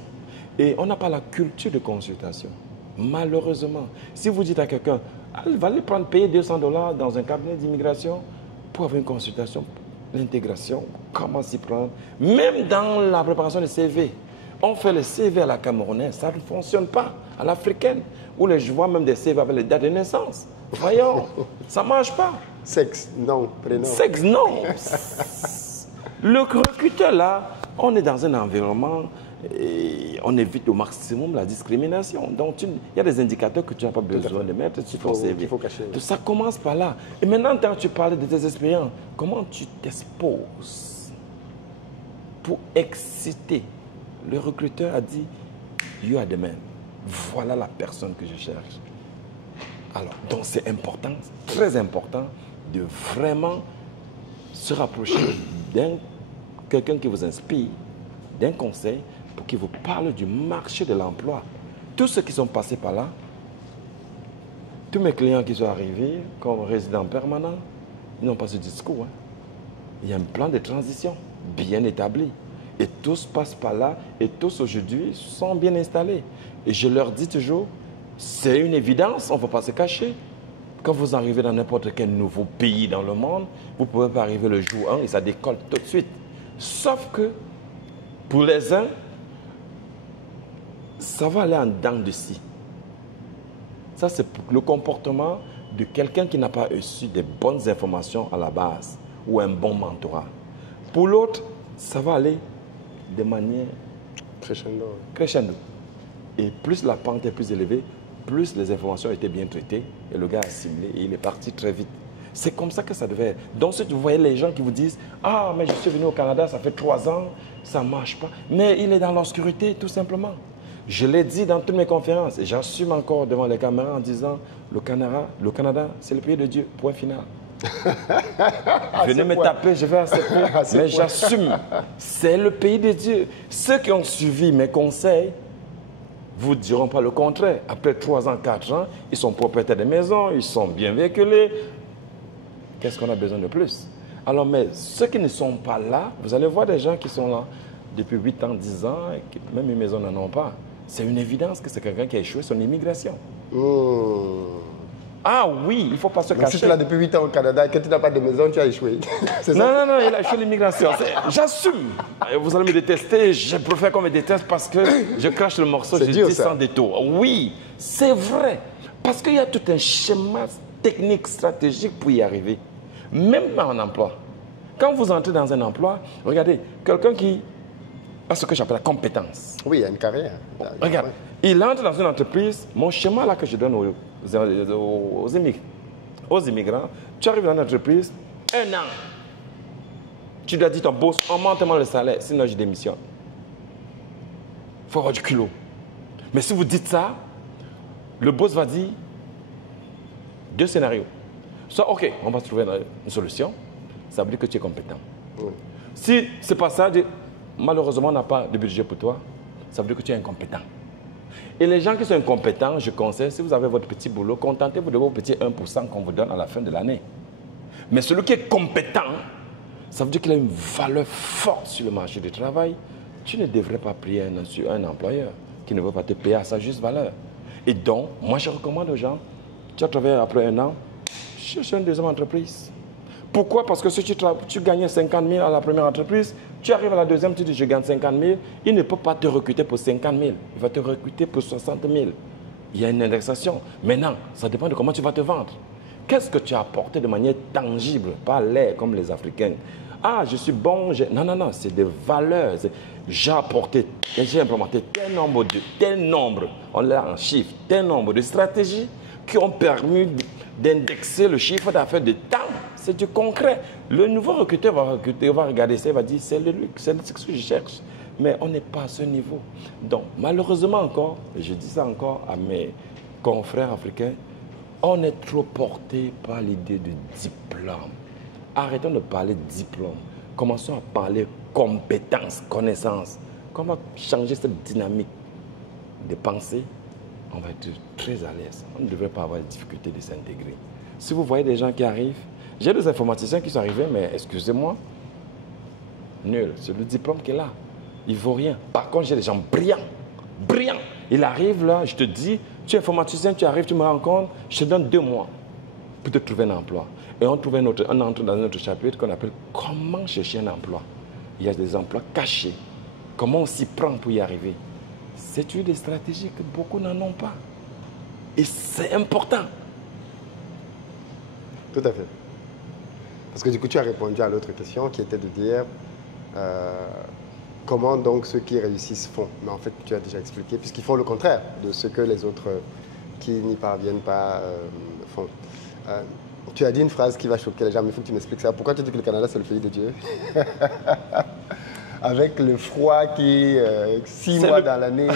Et on n'a pas la culture de consultation. Malheureusement. Si vous dites à quelqu'un, va aller payer $200 dans un cabinet d'immigration pour avoir une consultation, l'intégration, comment s'y prendre, même dans la préparation des CV. On fait le CV à la camerounaise, ça ne fonctionne pas. À l'africaine, où je vois même des CV avec les dates de naissance. Voyons, ça ne marche pas. Sexe, non. Prénom. Sexe, non. Le recruteur, là, on est dans un environnement Et on évite au maximum la discrimination. Donc, il y a des indicateurs que tu n'as pas besoin de mettre sur ton CV. Il faut cacher. Tout ça commence par là. Et maintenant, quand tu parles de tes expériences, comment tu t'exposes pour exciter? Le recruteur a dit, you are the man. Voilà la personne que je cherche. Alors, donc c'est important, très important, de vraiment se rapprocher d'un quelqu'un qui vous inspire, d'un conseil, pour qu'il vous parle du marché de l'emploi. Tous ceux qui sont passés par là, tous mes clients qui sont arrivés comme résidents permanents, ils n'ont pas ce discours. Il y a un plan de transition bien établi. Et tous passent par là et tous aujourd'hui sont bien installés. Et je leur dis toujours, c'est une évidence, on ne peut pas se cacher. Quand vous arrivez dans n'importe quel nouveau pays dans le monde, vous ne pouvez pas arriver le jour 1 et ça décolle tout de suite. Sauf que pour les uns, ça va aller en dents de scie. Ça, c'est le comportement de quelqu'un qui n'a pas reçu des bonnes informations à la base ou un bon mentorat. Pour l'autre, ça va aller de manière crescendo. Et plus la pente est plus élevée, plus les informations étaient bien traitées et le gars a assimilé et il est parti très vite. C'est comme ça que ça devait être. Donc, si vous voyez les gens qui vous disent « Ah, mais je suis venu au Canada, ça fait 3 ans, ça ne marche pas. » Mais il est dans l'obscurité, tout simplement. Je l'ai dit dans toutes mes conférences et j'assume encore devant les caméras en disant « Le Canada, c'est le pays de Dieu, point final. » Venez me taper, je vais accepter, mais j'assume. C'est le pays de Dieu. Ceux qui ont suivi mes conseils vous diront pas le contraire. Après 3 ans, 4 ans, ils sont propriétaires de maisons, ils sont bien véhiculés. Qu'est-ce qu'on a besoin de plus? Alors, mais ceux qui ne sont pas là, vous allez voir des gens qui sont là depuis 8 ans, 10 ans, et qui même une maison n'en ont pas. C'est une évidence que c'est quelqu'un qui a échoué son immigration. Ah oui, il ne faut pas se cacher. Si tu es là depuis 8 ans au Canada et que tu n'as pas de maison, tu as échoué. Non, il a échoué l'immigration. J'assume. Vous allez me détester, je préfère qu'on me déteste parce que je crache le morceau, je dis sans détour. Oui, c'est vrai. Parce qu'il y a tout un schéma technique, stratégique pour y arriver. Même en emploi. Quand vous entrez dans un emploi, regardez, quelqu'un qui a ce que j'appelle la compétence. Oui, il y a une carrière. Regarde, il entre dans une entreprise, mon schéma là que je donne aux immigrants, tu arrives dans une entreprise, 1 an. Tu dois dire ton boss, augmente-moi le salaire, sinon je démissionne. Il faut avoir du culot. Mais si vous dites ça, le boss va dire 2 scénarios. Soit, OK, on va trouver une solution, ça veut dire que tu es compétent. Si ce n'est pas ça, malheureusement, on n'a pas de budget pour toi, ça veut dire que tu es incompétent. Et les gens qui sont incompétents, je conseille, si vous avez votre petit boulot, contentez-vous de vos petits 1% qu'on vous donne à la fin de l'année. Mais celui qui est compétent, ça veut dire qu'il a une valeur forte sur le marché du travail. Tu ne devrais pas prier sur un employeur qui ne veut pas te payer à sa juste valeur. Et donc, moi, je recommande aux gens, tu as travaillé après 1 an, cherche une deuxième entreprise. Pourquoi? Parce que si tu gagnais 50 000 à la première entreprise, tu arrives à la deuxième, tu dis je gagne 50 000, il ne peut pas te recruter pour 50 000, il va te recruter pour 60 000. Il y a une indexation. Maintenant, ça dépend de comment tu vas te vendre. Qu'est-ce que tu as apporté de manière tangible, pas l'air comme les Africains? Ah, je suis bon, non, c'est des valeurs. J'ai apporté, j'ai implémenté tel nombre, on l'a en chiffres, tel nombre de stratégies qui ont permis d'indexer le chiffre d'affaires de temps. C'est du concret. Le nouveau recruteur va regarder ça, il va dire c'est le luxe, c'est ce que je cherche. Mais on n'est pas à ce niveau. Donc, malheureusement encore, et je dis ça encore à mes confrères africains, on est trop porté par l'idée de diplôme. Arrêtons de parler de diplôme. Commençons à parler compétences, connaissances. Comment changer cette dynamique de pensée? On va être très à l'aise. On ne devrait pas avoir de difficulté de s'intégrer. Si vous voyez des gens qui arrivent, j'ai des informaticiens qui sont arrivés, mais excusez-moi, nul. C'est le diplôme qui est là. Il ne vaut rien. Par contre, j'ai des gens brillants. Brillants. Il arrive là, je te dis, tu es informaticien, tu arrives, tu me rencontres, je te donne 2 mois pour te trouver un emploi. Et on entre dans notre chapitre qu'on appelle comment chercher un emploi. Il y a des emplois cachés. Comment on s'y prend pour y arriver? C'est une des stratégies que beaucoup n'en ont pas. Et c'est important. Tout à fait. Parce que du coup, tu as répondu à l'autre question qui était de dire comment donc ceux qui réussissent font. Mais en fait, tu as déjà expliqué, puisqu'ils font le contraire de ce que les autres qui n'y parviennent pas font. Tu as dit une phrase qui va choquer les gens, mais il faut que tu m'expliques ça. Pourquoi tu dis que le Canada, c'est le pays de Dieu? Avec le froid qui, 6 mois dans l'année,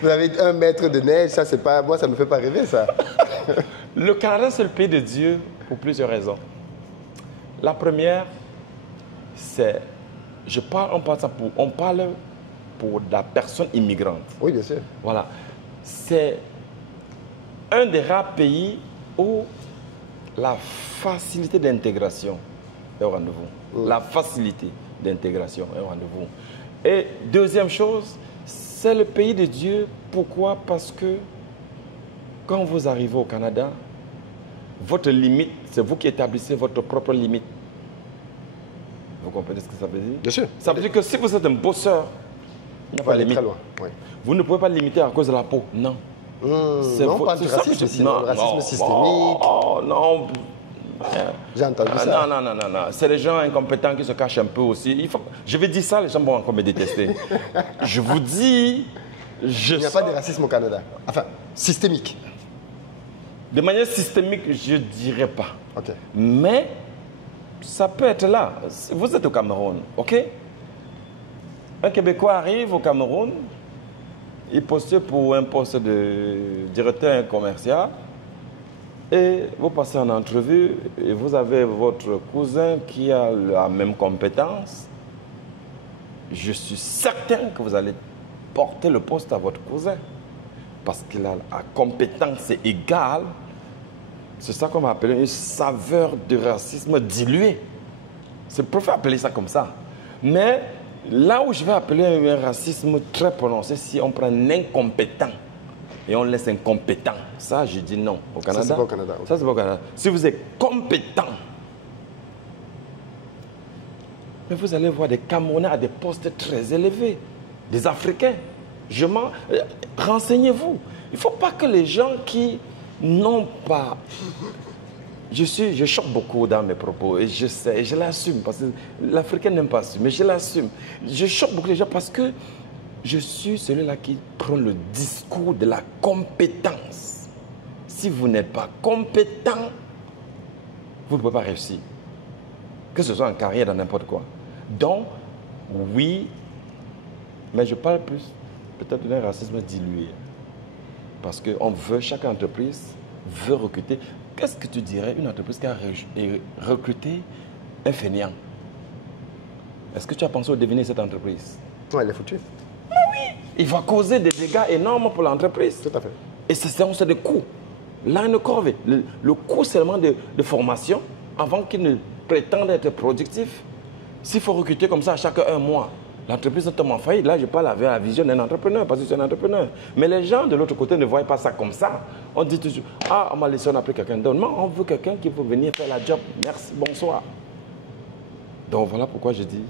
vous avez 1 mètre de neige, ça, c'est pas, moi, ça ne me fait pas rêver, ça. Le Canada, c'est le pays de Dieu pour plusieurs raisons. La première, c'est, on parle pour la personne immigrante. Oui, bien sûr. Voilà. C'est un des rares pays où la facilité d'intégration est au rendez-vous. La facilité d'intégration est au rendez-vous. Et deuxième chose, c'est le pays de Dieu. Pourquoi? Parce que quand vous arrivez au Canada, votre limite, c'est vous qui établissez votre propre limite. Vous comprenez ce que ça veut dire? Bien sûr. Ça veut dire que si vous êtes un bosseur, il n'y a pas de limite. Très loin. Oui. Vous ne pouvez pas limiter à cause de la peau. Non. Non, pas du racisme, racisme systémique. Oh, non. J'ai entendu ça. Non. C'est les gens incompétents qui se cachent un peu aussi. Je vais dire ça, les gens vont encore me détester. Je vous dis... Il n'y a pas de racisme au Canada. Enfin, systémique. De manière systémique, je ne dirais pas. OK. Mais ça peut être là. Vous êtes au Cameroun, OK? Un Québécois arrive au Cameroun, il postule pour un poste de directeur commercial et vous passez en entrevue et vous avez votre cousin qui a la même compétence. Je suis certain que vous allez porter le poste à votre cousin parce qu'il a la compétence égale. C'est ça qu'on va appeler une saveur de racisme dilué. C'est préférable appeler ça comme ça. Mais là où je vais appeler un racisme très prononcé, si on prend un incompétent et on laisse incompétent, ça je dis non. Au Canada, ça c'est pas au Canada. Ça c'est pas au Canada. Si vous êtes compétent, mais vous allez voir des Camerounais à des postes très élevés, des Africains. Renseignez-vous. Il ne faut pas que les gens qui n'ont pas... Je choque beaucoup dans mes propos et je sais, je l'assume parce que l'Africain n'aime pas assumer, je l'assume. Je choque beaucoup les gens parce que je suis celui-là qui prend le discours de la compétence. Si vous n'êtes pas compétent, vous ne pouvez pas réussir. Que ce soit en carrière, dans n'importe quoi. Donc, oui, mais je parle plus peut-être d'un racisme dilué. Parce que chaque entreprise veut recruter. Qu'est-ce que tu dirais une entreprise qui a recruté un fainéant? Est-ce que tu as pensé au devenir de cette entreprise? Oui, elle est foutue. Oui, il va causer des dégâts énormes pour l'entreprise. Tout à fait. Et c'est des coûts. Là, une corvée. Le coût seulement de formation, avant qu'il ne prétende être productif, s'il faut recruter comme ça à chaque 1 mois, l'entreprise tombe en faillite. Là, je parle avec la vision d'un entrepreneur, parce que c'est un entrepreneur. Mais les gens de l'autre côté ne voient pas ça comme ça. On dit toujours, on m'a laissé, on a pris quelqu'un d'autre. Non, on veut quelqu'un qui peut venir faire la job. Merci, bonsoir. Donc voilà pourquoi je dis,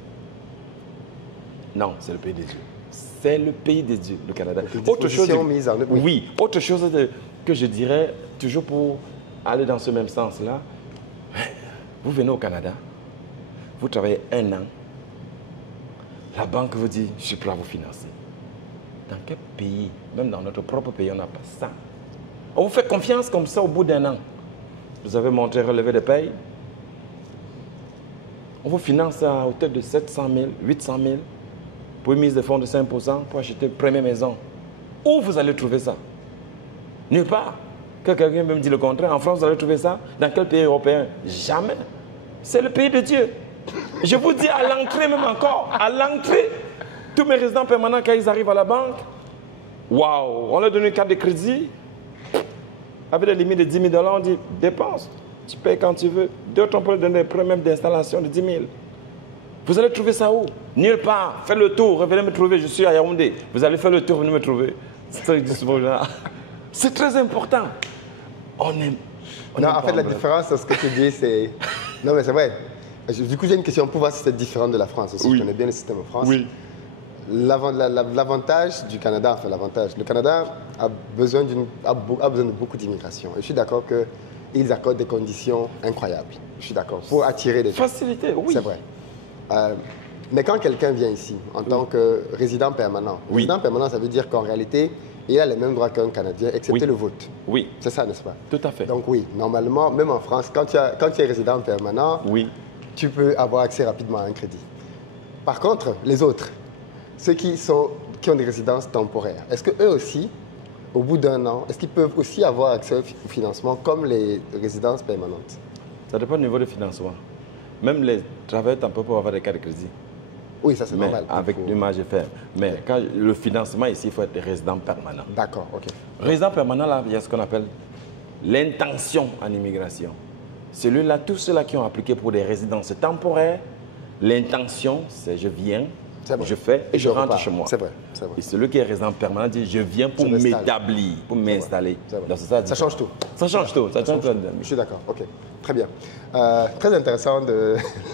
non, c'est le pays des dieux. C'est le pays des dieux, le Canada. Autre chose mise en œuvre. Oui, autre chose que je dirais, toujours pour aller dans ce même sens-là, vous venez au Canada, vous travaillez 1 an, la banque vous dit, je suis prêt à vous financer. Dans quel pays, même dans notre propre pays, on n'a pas ça. On vous fait confiance comme ça au bout d'1 an. Vous avez montré relevé de paye. On vous finance à hauteur de 700 000, 800 000 pour une mise de fonds de 5% pour acheter une première maison. Où vous allez trouver ça? Nulle part. Que quelqu'un me dit le contraire. En France, vous allez trouver ça? Dans quel pays européen? Jamais. C'est le pays de Dieu. Je vous dis à l'entrée même encore, à l'entrée, tous mes résidents permanents, quand ils arrivent à la banque, waouh, on leur donne une carte de crédit, avec des limites de 10 000 $, on dit, dépense, tu payes quand tu veux. D'autres, on peut leur donner des prêts même d'installation de 10 000. Vous allez trouver ça où? Nulle part. Faites le tour, revenez me trouver, je suis à Yaoundé. Vous allez faire le tour, venez me trouver. C'est très important. Non, en fait, la différence, ce que tu dis, c'est... Non, mais c'est vrai. Du coup, j'ai une question pour voir si c'est différent de la France aussi. Oui. Je connais bien le système en France. Oui. L'avantage du Canada, enfin l'avantage, le Canada a besoin de beaucoup d'immigration. Et je suis d'accord qu'ils accordent des conditions incroyables. Je suis d'accord. Pour attirer des gens. Facilité, oui. C'est vrai. Mais quand quelqu'un vient ici en tant que résident permanent, résident permanent, ça veut dire qu'en réalité, il a les mêmes droits qu'un Canadien, excepté le vote. Oui. C'est ça, n'est-ce pas? Tout à fait. Donc oui, normalement, même en France, quand tu es résident permanent, tu peux avoir accès rapidement à un crédit. Par contre, les autres, ceux qui ont des résidences temporaires, est-ce qu'eux aussi, au bout d'un an, est-ce qu'ils peuvent aussi avoir accès au financement comme les résidences permanentes? Ça dépend du niveau de financement. Même les travailleurs temporaires peuvent avoir des cartes de crédit. Oui, ça c'est normal. Avec une marge de fer. Mais quand le financement ici, il faut être résident permanent. D'accord, ok. Résident permanent, là, il y a ce qu'on appelle l'intention en immigration. Celui-là, tous ceux-là qui ont appliqué pour des résidences temporaires, l'intention, c'est je viens, je fais et je rentre chez moi. C'est vrai, c'est vrai. Et celui qui est résident permanent dit je viens pour m'établir, pour m'installer. Ça change tout. Ça change tout. Ça change tout. Je suis d'accord, ok. Très bien. Très intéressant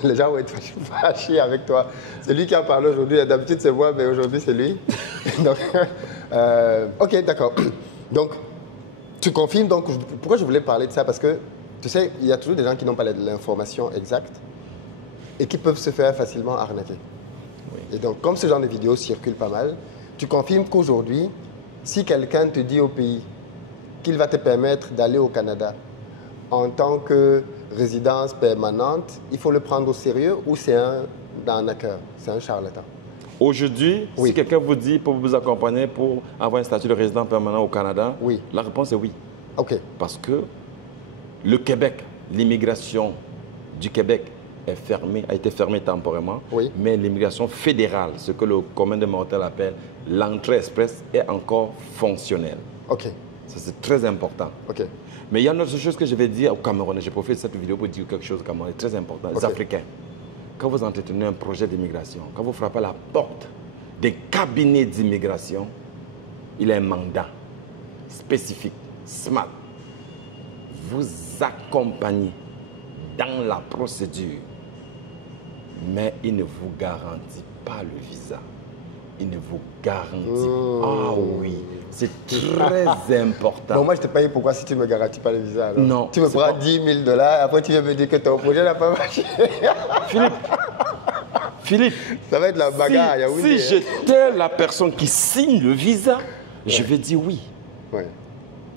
les gens vont être fâchés avec toi. C'est lui qui a parlé aujourd'hui. D'habitude c'est moi, mais aujourd'hui c'est lui. Donc, ok, d'accord. Donc, tu confirmes. Donc, pourquoi je voulais parler de ça? Parce que, tu sais, il y a toujours des gens qui n'ont pas l'information exacte et qui peuvent se faire facilement arnaquer. Et donc, comme ce genre de vidéos circule pas mal, tu confirmes qu'aujourd'hui, si quelqu'un te dit au pays qu'il va te permettre d'aller au Canada en tant que résidence permanente, il faut le prendre au sérieux ou c'est un arnaqueur, c'est un charlatan? Aujourd'hui, si quelqu'un vous dit pour vous accompagner pour avoir un statut de résident permanent au Canada, la réponse est oui. OK. Parce que le Québec, l'immigration du Québec a été fermée temporairement, mais l'immigration fédérale, ce que le commun des mortels appelle l'entrée express, est encore fonctionnelle. OK. Ça, c'est très important. OK. Mais il y a une autre chose que je vais dire aux Camerounais. Je profite de cette vidéo pour dire quelque chose aux Camerounais, très important. Les Africains, quand vous entretenez un projet d'immigration, quand vous frappez à la porte des cabinets d'immigration, il y a un mandat spécifique, SMART. Vous accompagnez dans la procédure, mais il ne vous garantit pas le visa. Il ne vous garantit. Ah oui, c'est très important. Bon, moi, je te paye pourquoi si tu ne me garantis pas le visa? Alors. Non. Tu me prends 10 000 $, après tu viens me dire que ton projet n'a pas marché. Philippe, ça va être la bagarre à Yaoundé. Si j'étais la personne qui signe le visa, je vais dire oui.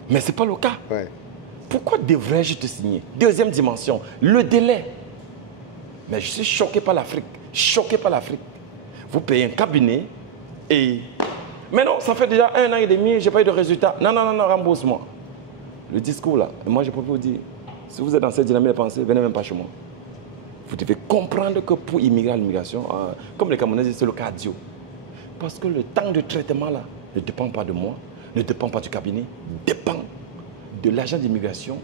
Mais ce n'est pas le cas. Pourquoi devrais-je te signer? Deuxième dimension, le délai. Mais je suis choqué par l'Afrique. Choqué par l'Afrique. Vous payez un cabinet et... Mais non, ça fait déjà 1 an et demi, je n'ai pas eu de résultat. Non, rembourse-moi. Le discours là, moi je peux vous dire, si vous êtes dans cette dynamique de pensée, venez même pas chez moi. Vous devez comprendre que pour immigrer à l'immigration, comme les Camerounais disent, c'est le cardio. Parce que le temps de traitement là ne dépend pas de moi, ne dépend pas du cabinet, dépend de l'agent d'immigration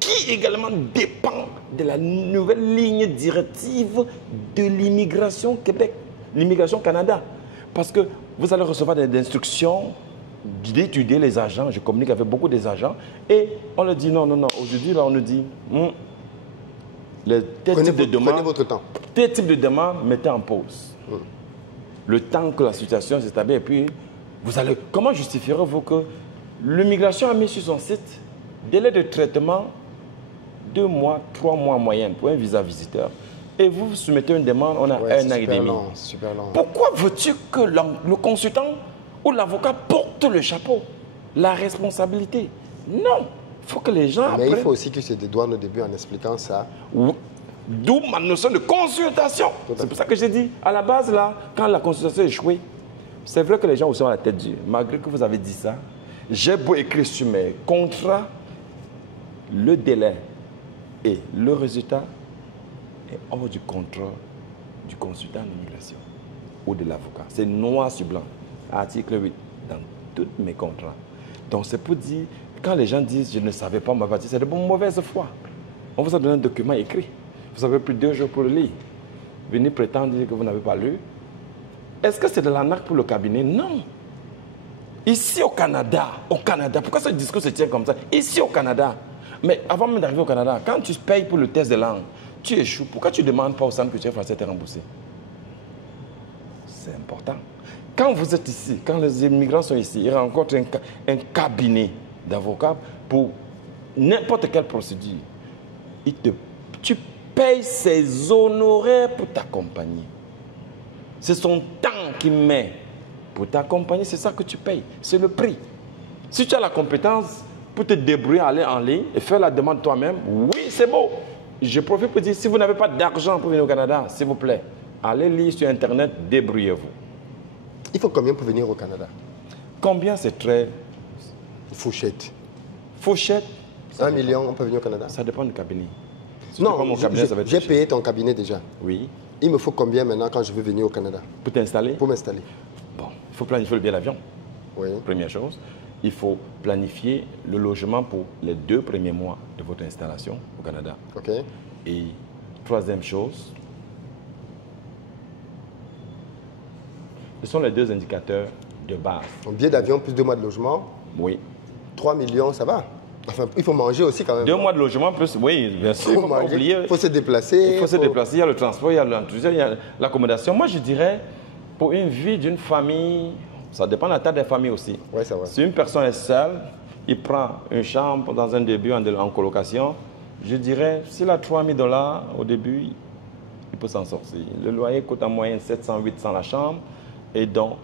qui également dépend de la nouvelle ligne directive de l'immigration Québec, l'immigration Canada. Parce que vous allez recevoir des instructions d'étudier les agents. Je communique avec beaucoup des agents et on leur dit non. Aujourd'hui, là, on nous dit prenez votre temps. Tel type de demande, mettez en pause. Le temps que la situation s'établit et puis vous allez. Comment justifierez-vous que l'immigration a mis sur son site délai de traitement 2 mois, 3 mois en moyenne pour un visa visiteur. Et vous soumettez une demande, on a 1 an et demi. Super long. Pourquoi veux-tu que le consultant ou l'avocat porte le chapeau, la responsabilité? Non, il faut que les gens... Mais il faut aussi qu'ils se dédouanent au début en expliquant ça. D'où ma notion de consultation. C'est pour ça que j'ai dit, à la base, là, quand la consultation a échoué, c'est vrai que les gens aussi ont la tête dure. Malgré que vous avez dit ça, j'ai beau écrire sur mes contrats, le délai et le résultat est hors du contrôle du consultant en immigration ou de l'avocat. C'est noir sur blanc, article 8, dans tous mes contrats. Donc c'est pour dire, quand les gens disent « je ne savais pas, on m'a dit », c'est de mauvaise foi. On vous a donné un document écrit. Vous avez pris 2 jours pour le lire. Venez prétendre que vous n'avez pas lu. Est-ce que c'est de l'arnaque pour le cabinet? Non. Ici au Canada, pourquoi ce discours se tient comme ça? Ici au Canada, mais avant même d'arriver au Canada, quand tu payes pour le test de langue, tu échoues. Pourquoi tu ne demandes pas au centre que tu es français de te rembourser? C'est important. Quand vous êtes ici, quand les immigrants sont ici, ils rencontrent un cabinet d'avocats pour n'importe quelle procédure. Tu payes ses honoraires pour t'accompagner. C'est son temps qu'il met pour t'accompagner. C'est ça que tu payes. C'est le prix. Si tu as la compétence pour te débrouiller, aller en ligne et faire la demande toi-même, oui, c'est beau. Je profite pour dire, si vous n'avez pas d'argent pour venir au Canada, s'il vous plaît, allez lire sur Internet, débrouillez-vous. Il faut combien pour venir au Canada? Combien c'est très... Fourchette. Fourchette? 1 million, on peut venir au Canada? Ça dépend du cabinet. Si non, mon cabinet, ça va être j'ai cher. payé ton cabinet déjà. Oui. Il me faut combien maintenant quand je veux venir au Canada? Pour t'installer? Pour m'installer. Bon, il faut planifier le billet d'avion. Oui. Première chose. Il faut planifier le logement pour les 2 premiers mois de votre installation au Canada. OK. Et troisième chose, ce sont les 2 indicateurs de base. Un billet d'avion plus 2 mois de logement, Oui. 3 millions, ça va. Enfin, il faut manger aussi quand même. 2 mois de logement plus, oui, bien sûr, il ne faut pas oublier. Il faut se déplacer. Il faut se déplacer, il y a le transport, il y a l'enthousiasme, il y a l'accommodation. Moi, je dirais, pour une vie d'une famille, ça dépend de la taille des familles aussi. Oui, ça va. Si une personne est seule, il prend une chambre dans un début en colocation, je dirais, s'il a 3 000 $ au début, il peut s'en sortir. Le loyer coûte en moyenne 700, 800 la chambre, et donc,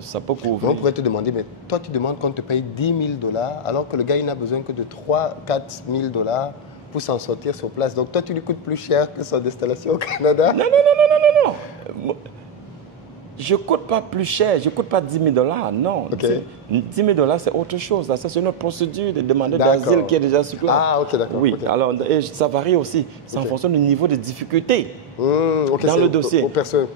ça peut Mais couvrir. on pourrait te demander, mais toi, tu demandes qu'on te paye 10 000 $, alors que le gars, il n'a besoin que de 3 4 000 $ pour s'en sortir sur place. Donc, toi, tu lui coûtes plus cher que son installation au Canada. Non, non, non, non, non, non, non. Je ne coûte pas plus cher, je ne coûte pas 10 000 $, non. Ok. 10 000 $, c'est autre chose. Ça, c'est une autre procédure de demander D'accord. d'asile qui est déjà sur place. Ah, ok, d'accord. Oui, ok. alors, et ça varie aussi. C'est en fonction du niveau de difficulté Ok, dans c'est le dossier.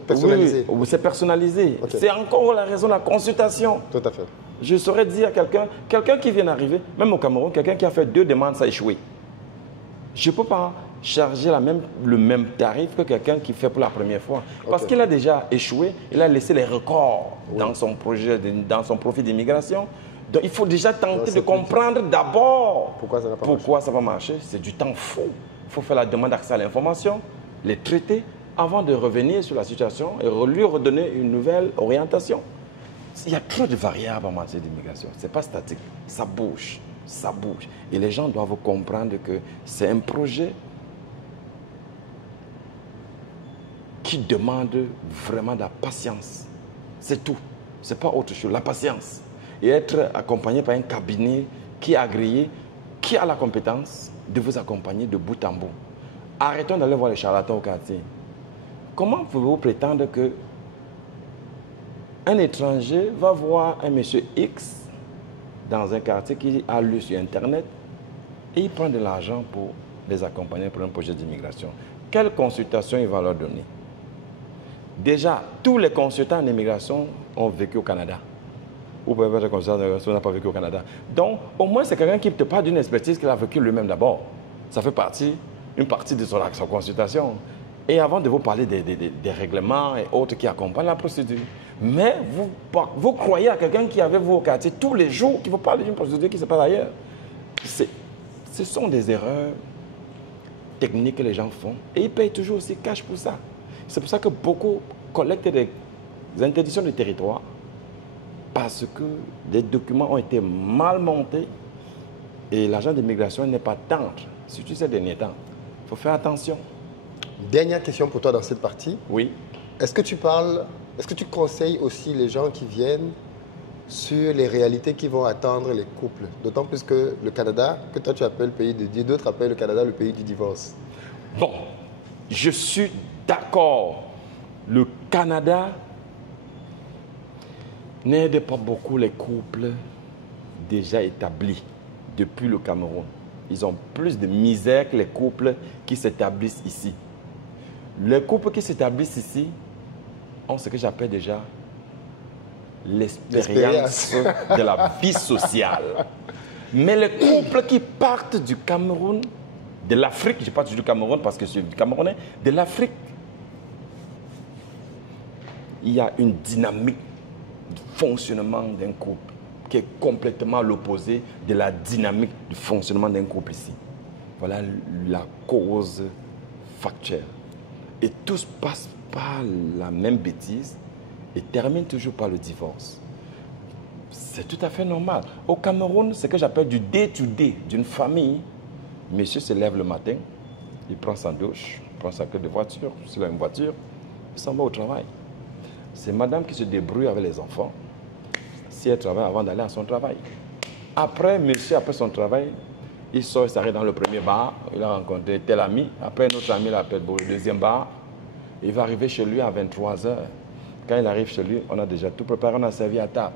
personnalisé. Oui, c'est personnalisé. Ok. C'est encore la raison de la consultation. Tout à fait. Je saurais dire à quelqu'un qui vient d'arriver, même au Cameroun, quelqu'un qui a fait 2 demandes, ça a échoué. Je ne peux pas charger le même tarif que quelqu'un qui fait pour la première fois. Parce qu'il a déjà échoué, il a laissé les records dans son projet, dans son profil d'immigration. Donc il faut déjà tenter de comprendre d'abord Pourquoi ça n'a pas marché. pourquoi ça va marcher. C'est du temps fou. Il faut faire la demande d'accès à l'information, les traiter avant de revenir sur la situation et lui redonner une nouvelle orientation. Il y a trop de variables en matière d'immigration. Ce n'est pas statique. Ça bouge. Ça bouge. Et les gens doivent comprendre que c'est un projet qui demande vraiment de la patience. C'est tout. Ce n'est pas autre chose. La patience. Et être accompagné par un cabinet qui est agréé, qui a la compétence de vous accompagner de bout en bout. Arrêtons d'aller voir les charlatans au quartier. Comment pouvez-vous prétendre que un étranger va voir un monsieur X dans un quartier qui a lu sur Internet et il prend de l'argent pour les accompagner pour un projet d'immigration? Quelle consultation il va leur donner? Déjà, tous les consultants en immigration ont vécu au Canada. Vous pouvez être consultant en immigration, n'a pas vécu au Canada. Donc, au moins, c'est quelqu'un qui ne te parle d'une expertise qu'il a vécue lui-même d'abord. Ça fait une partie de son consultation. Et avant de vous parler des règlements et autres qui accompagnent la procédure. Mais vous croyez à quelqu'un qui est avec vous au quartier tous les jours, qui vous parle d'une procédure qui se passe ailleurs. Ce sont des erreurs techniques que les gens font. Et ils payent toujours aussi cash pour ça. C'est pour ça que beaucoup collectent des interdictions de territoire parce que des documents ont été mal montés et l'agent d'immigration n'est pas tendre, surtout ces derniers temps. Il faut faire attention. Dernière question pour toi dans cette partie. Oui. Est-ce que tu conseilles aussi les gens qui viennent sur les réalités qui vont attendre les couples? D'autant plus que le Canada, que toi tu appelles le pays de Dieu, d'autres appellent le Canada le pays du divorce. Bon, je suis d'accord. Le Canada n'aide pas beaucoup les couples déjà établis depuis le Cameroun. Ils ont plus de misère que les couples qui s'établissent ici. Les couples qui s'établissent ici ont ce que j'appelle déjà l'expérience de la vie sociale. Mais les couples qui partent du Cameroun, de l'Afrique, je parle du Cameroun parce que je suis du Camerounais, de l'Afrique, il y a une dynamique de fonctionnement d'un couple qui est complètement l'opposé de la dynamique du fonctionnement d'un couple ici. Voilà la cause factuelle. Et tous passent par la même bêtise et terminent toujours par le divorce. C'est tout à fait normal. Au Cameroun, c'est ce que j'appelle du day-to-day d'une famille. Monsieur se lève le matin, il prend sa douche, il prend sa clé de voiture, s'il a une voiture, il s'en va au travail. c'est madame qui se débrouille avec les enfants, si elle travaille avant d'aller à son travail. Après, monsieur, après son travail, il sort, il s'arrête dans le premier bar, il a rencontré tel ami, après notre ami l'appelle pour le deuxième bar, il va arriver chez lui à 23 h. Quand il arrive chez lui, on a déjà tout préparé, on a servi à table.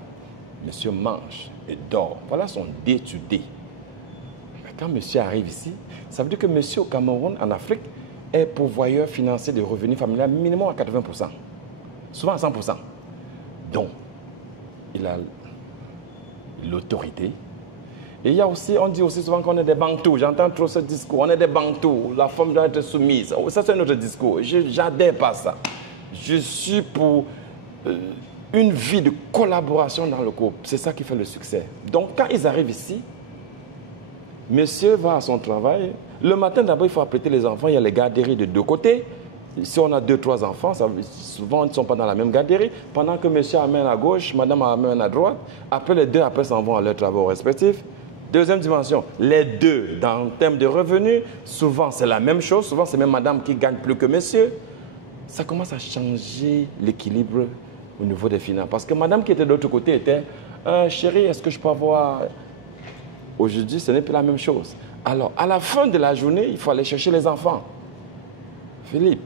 Monsieur mange et dort. Voilà son day-to-day. Quand monsieur arrive ici, ça veut dire que monsieur au Cameroun, en Afrique, est pourvoyeur financier de revenus familiaux minimum à 80%, souvent à 100%. Donc, il a l'autorité. Et il y a aussi, on dit aussi souvent qu'on est des bantous. J'entends trop ce discours. On est des bantous. La femme doit être soumise. Ça, c'est notre discours. J'adhère pas à ça. Je suis pour une vie de collaboration dans le couple. C'est ça qui fait le succès. Donc, quand ils arrivent ici, monsieur va à son travail. Le matin, d'abord, il faut apprêter les enfants. Il y a les garderies de deux côtés. Si on a 2, 3 enfants, souvent, ils ne sont pas dans la même garderie. Pendant que monsieur amène à gauche, madame amène à droite. Après, les deux après s'en vont à leurs travaux respectifs. Deuxième dimension, les deux, dans le thème de revenus, souvent, c'est la même chose. Souvent, c'est même madame qui gagne plus que monsieur. Ça commence à changer l'équilibre au niveau des finances. Parce que madame qui était de l'autre côté était chérie, est-ce que je peux avoir... Aujourd'hui, ce n'est plus la même chose. Alors, à la fin de la journée, il faut aller chercher les enfants. Philippe,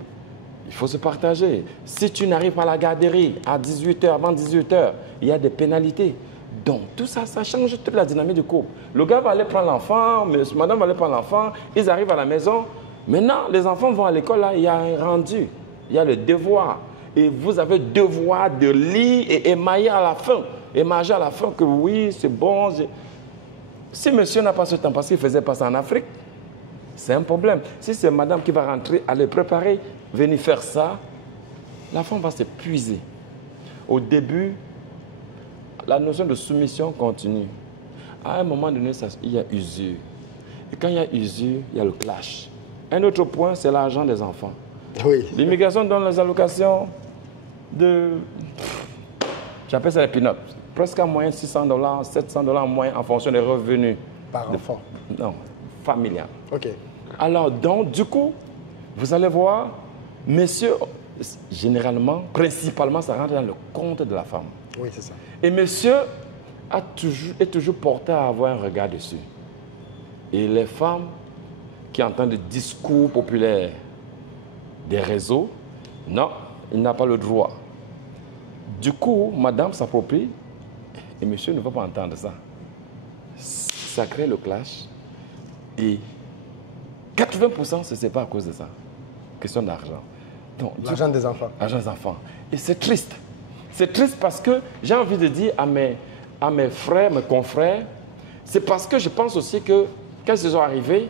il faut se partager. Si tu n'arrives pas à la garderie à 18 h, avant 18 h, il y a des pénalités. Donc, tout ça, ça change toute la dynamique du couple. Le gars va aller prendre l'enfant, madame va aller prendre l'enfant, ils arrivent à la maison. Maintenant, les enfants vont à l'école, là, il y a un rendu, il y a le devoir. Et vous avez le devoir de lire et émailler à la fin. Émager à la fin que oui, c'est bon. Si monsieur n'a pas ce temps, parce qu'il ne faisait pas ça en Afrique, c'est un problème. Si c'est madame qui va rentrer, aller préparer, venir faire ça, la femme va s'épuiser. Au début, la notion de soumission continue. À un moment donné, il y a usure. Et quand il y a usure, il y a le clash. Un autre point, c'est l'argent des enfants. Oui. L'immigration donne les allocations de... J'appelle ça les pin-ups. Presque en moyenne $600, $700 en moyenne en fonction des revenus. Par enfant? Non, familial. OK. Alors, donc, du coup, vous allez voir, monsieur, généralement, principalement, ça rentre dans le compte de la femme. Oui, c'est ça. Et monsieur est toujours porté à avoir un regard dessus. Et les femmes qui entendent des discours populaires des réseaux, non, il n'a pas le droit. Du coup, madame s'approprie et monsieur ne va pas entendre ça. Ça crée le clash et 80% ce n'est pas à cause de ça. Question d'argent. L'argent des enfants. L'argent des enfants. Et c'est triste. C'est triste parce que j'ai envie de dire à mes frères, mes confrères, c'est parce que je pense aussi que quand ils sont arrivés,